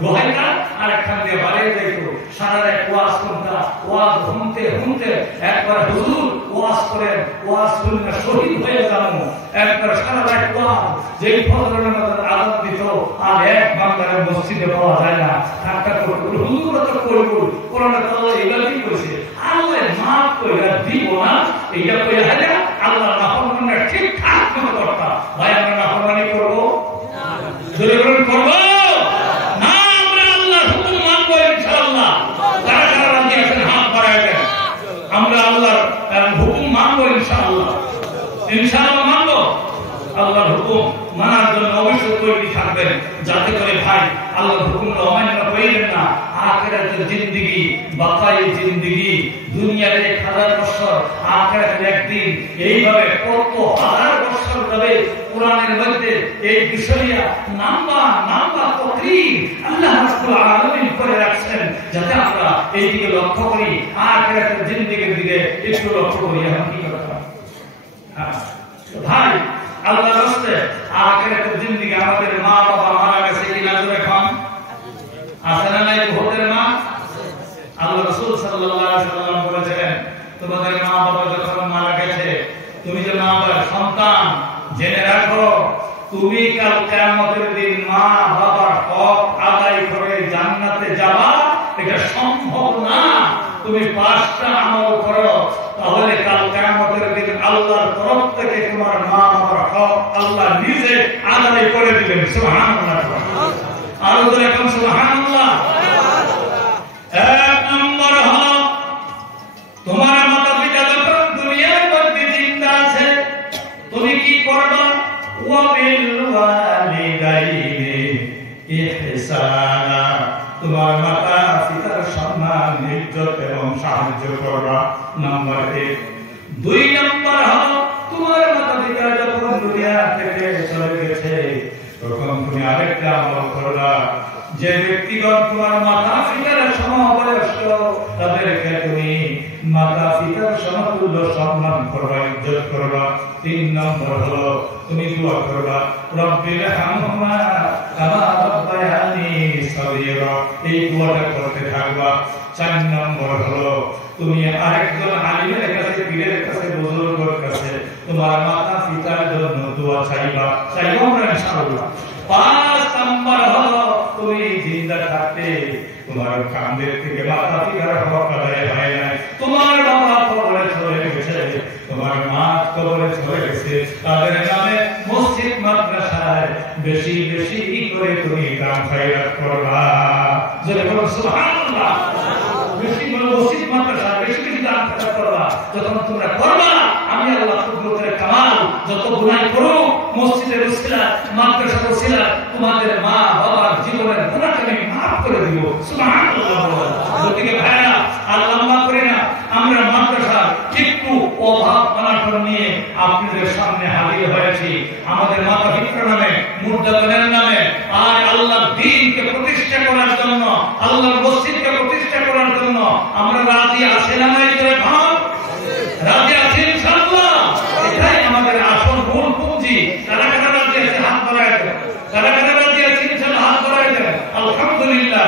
দোহাইতা আর এক কান দিয়ে বাড়িয়ে যাইতো। সারা রাত ওয়াজ করতা, ওয়াজ শুনতে শুনতে একবার হুজুর ওয়াজ করেন, ওয়াজ শুনলে শহীদ হয়ে যাবো। একবার সারা রাত ওয়াজ, যেই ফজরের নামাজের আযান দিত আর এক বাংলার মসজিদে পাওয়া যায় না। ঠাট্টা করতো, হুজুর তো কইব কোরআনে তো আল্লাহ এগুলাই কইছে, আল্লাহ মাফ কইরা দিব না। এইটা কইয়া হাজা আল্লাহ নাফরমানরা ঠিকঠাক মতো করতা। ভাই আমরা নাফরমানি করব না? জোরে বলুন করব না? আমরা আল্লাহর হুকুম মানব ইনশাআল্লাহ। যারা যারা রাজি আছেন হাত বাড়ায় দেন। আমরা আল্লাহর হুকুম মানব ইনশাআল্লাহ। ইনশাআল্লাহ মানব। আল্লাহর হুকুম মানার জন্য অবশ্যই তৈরি থাকবেন, যাতে করে ভাই আল্লাহর হুকুম অমান্য করিলেন না। আখিরাতের জিন্দেগি, বাকায়ে জিন্দেগি, দুনিয়ার 1000 বছর, আখিরাতের একদিন, এইভাবে কত হাজার বছর যাবে। কোরআনের মধ্যে এই বিষয়টা নাম্বা নাম্বা তকরীর আল্লাহ রাব্বুল আলামিন করে রাখছেন, যাতে আমরা এই দিকে লক্ষ্য করি, আখিরাতের জিন্দেগির দিকে একটু লক্ষ্য করি। এখন কি কথা ভাই, আল্লাহর রাস্তে আখিরাতের জিন্দেগি, আমাদের মা বাবা মারা গেছে কিনা জোরে খান, আছে না নাই? ভোটের মা। আল্লাহ রাসূল সাল্লাল্লাহু আলাইহি ওয়াসাল্লাম বলেছেন, তোমাদের মা বাবা যখন মারা গেছে, তুমি যে মা বাবার সন্তান, জেনে রাখো তুমি কাল কিয়ামতের দিন মা বাবার হক আদায় করে জান্নাতে যাবা, এটা সম্ভব না। তুমি 5টা আমল করো, তাহলে কাল কিয়ামতের দিন আল্লাহর তরফ থেকে তোমার মা বাবার হক আল্লাহ নিজে আদায় করে দিবেন। সুবহানাল্লাহ। আর এখন সুবহানাল্লাহ। এক নম্বর হলো, তোমার মাতা পিতা যখন দুনিয়ার মধ্যে জিন্দা আছে, তুমি কি করবা? ওয়া বিল ওয়ালিদাইনি ইহসানা, তোমার মাতা সম্মান ইজ্জত এবং সাহায্য করবা। নাম্বার 1। 2 নাম্বার হলো তোমার মাতা পিতা যখন দুনিয়া থেকে চলে গেছে তখন তুমি আরেকটা আমল করবা। যে ব্যক্তিগণ তোমার মাতা পিতার সমবয়স্ক তাদেরকে তুমি মাতা পিতার সমতুল্য সম্মান করবা, ইজ্জত করবা। 3 নম্বর হলো তুমি দোয়া করবা রব্বির হামহুমা কামা রাব্বায়ানি সগীরা, এই দোয়াটা করতে থাকবা। 4 নম্বর হলো তুমি আরেকজন আলিমের কাছে, পীরের কাছে, বুজুর্গের কাছে তোমার মাতা পিতার জন্য দোয়া চাইবা আমরা ইনশাআল্লাহ। 5 নম্বর হলো তুমি জিন্দা থাকতে তোমার কান্দের থেকে মাতা পিতার হক আদায় হয় না, তোমার বাবা কবরে চলে গেছে, তোমার মা কবরে চলে গেছে, তাদের নামে মসজিদ মাদ্রাসায় বেশি বেশি করে তুমি দান খয়রাত করবা। জোরে বলো সুবহানাল্লাহ। বেশি করে মসজিদ মাদ্রাসায় বেশি বেশি দান খয়রাত করবা। যখন তোমরা করবা আমি আল্লাহ কুদরতের কামাল যত গুনাহ করো মসজিদের উসিলা মাদ্রাসার উসিলা তোমাদের মা বাবার জীবনের গুনাহকে আমি মাফ করে দিব। সুবহানাল্লাহ। গতিকে ভাইরা আল্লাহ মাফ করে না, আমরা মাদ্রাসা একটু অভাব অনাটন নিয়ে আপনাদের সামনে হাজির হয়েছি। আমাদের মাতা পিতার নামে, মুর্দাদের নামে আর আল্লাহর দ্বীনকে প্রতিষ্ঠা করার জন্য, আল্লাহর মসজিদকে প্রতিষ্ঠা করার জন্য আমরা রাজি আছি না নাই? ভাব রাজি আছি ইনশাআল্লাহ। এটাই আমাদের আসল মূল পুঁজি। কারা কারা রাজি আছে হাত বাড়ায় দেন, কারা কারা রাজি আছে ইনশাআল্লাহ হাত বাড়ায় দেন। আলহামদুলিল্লাহ।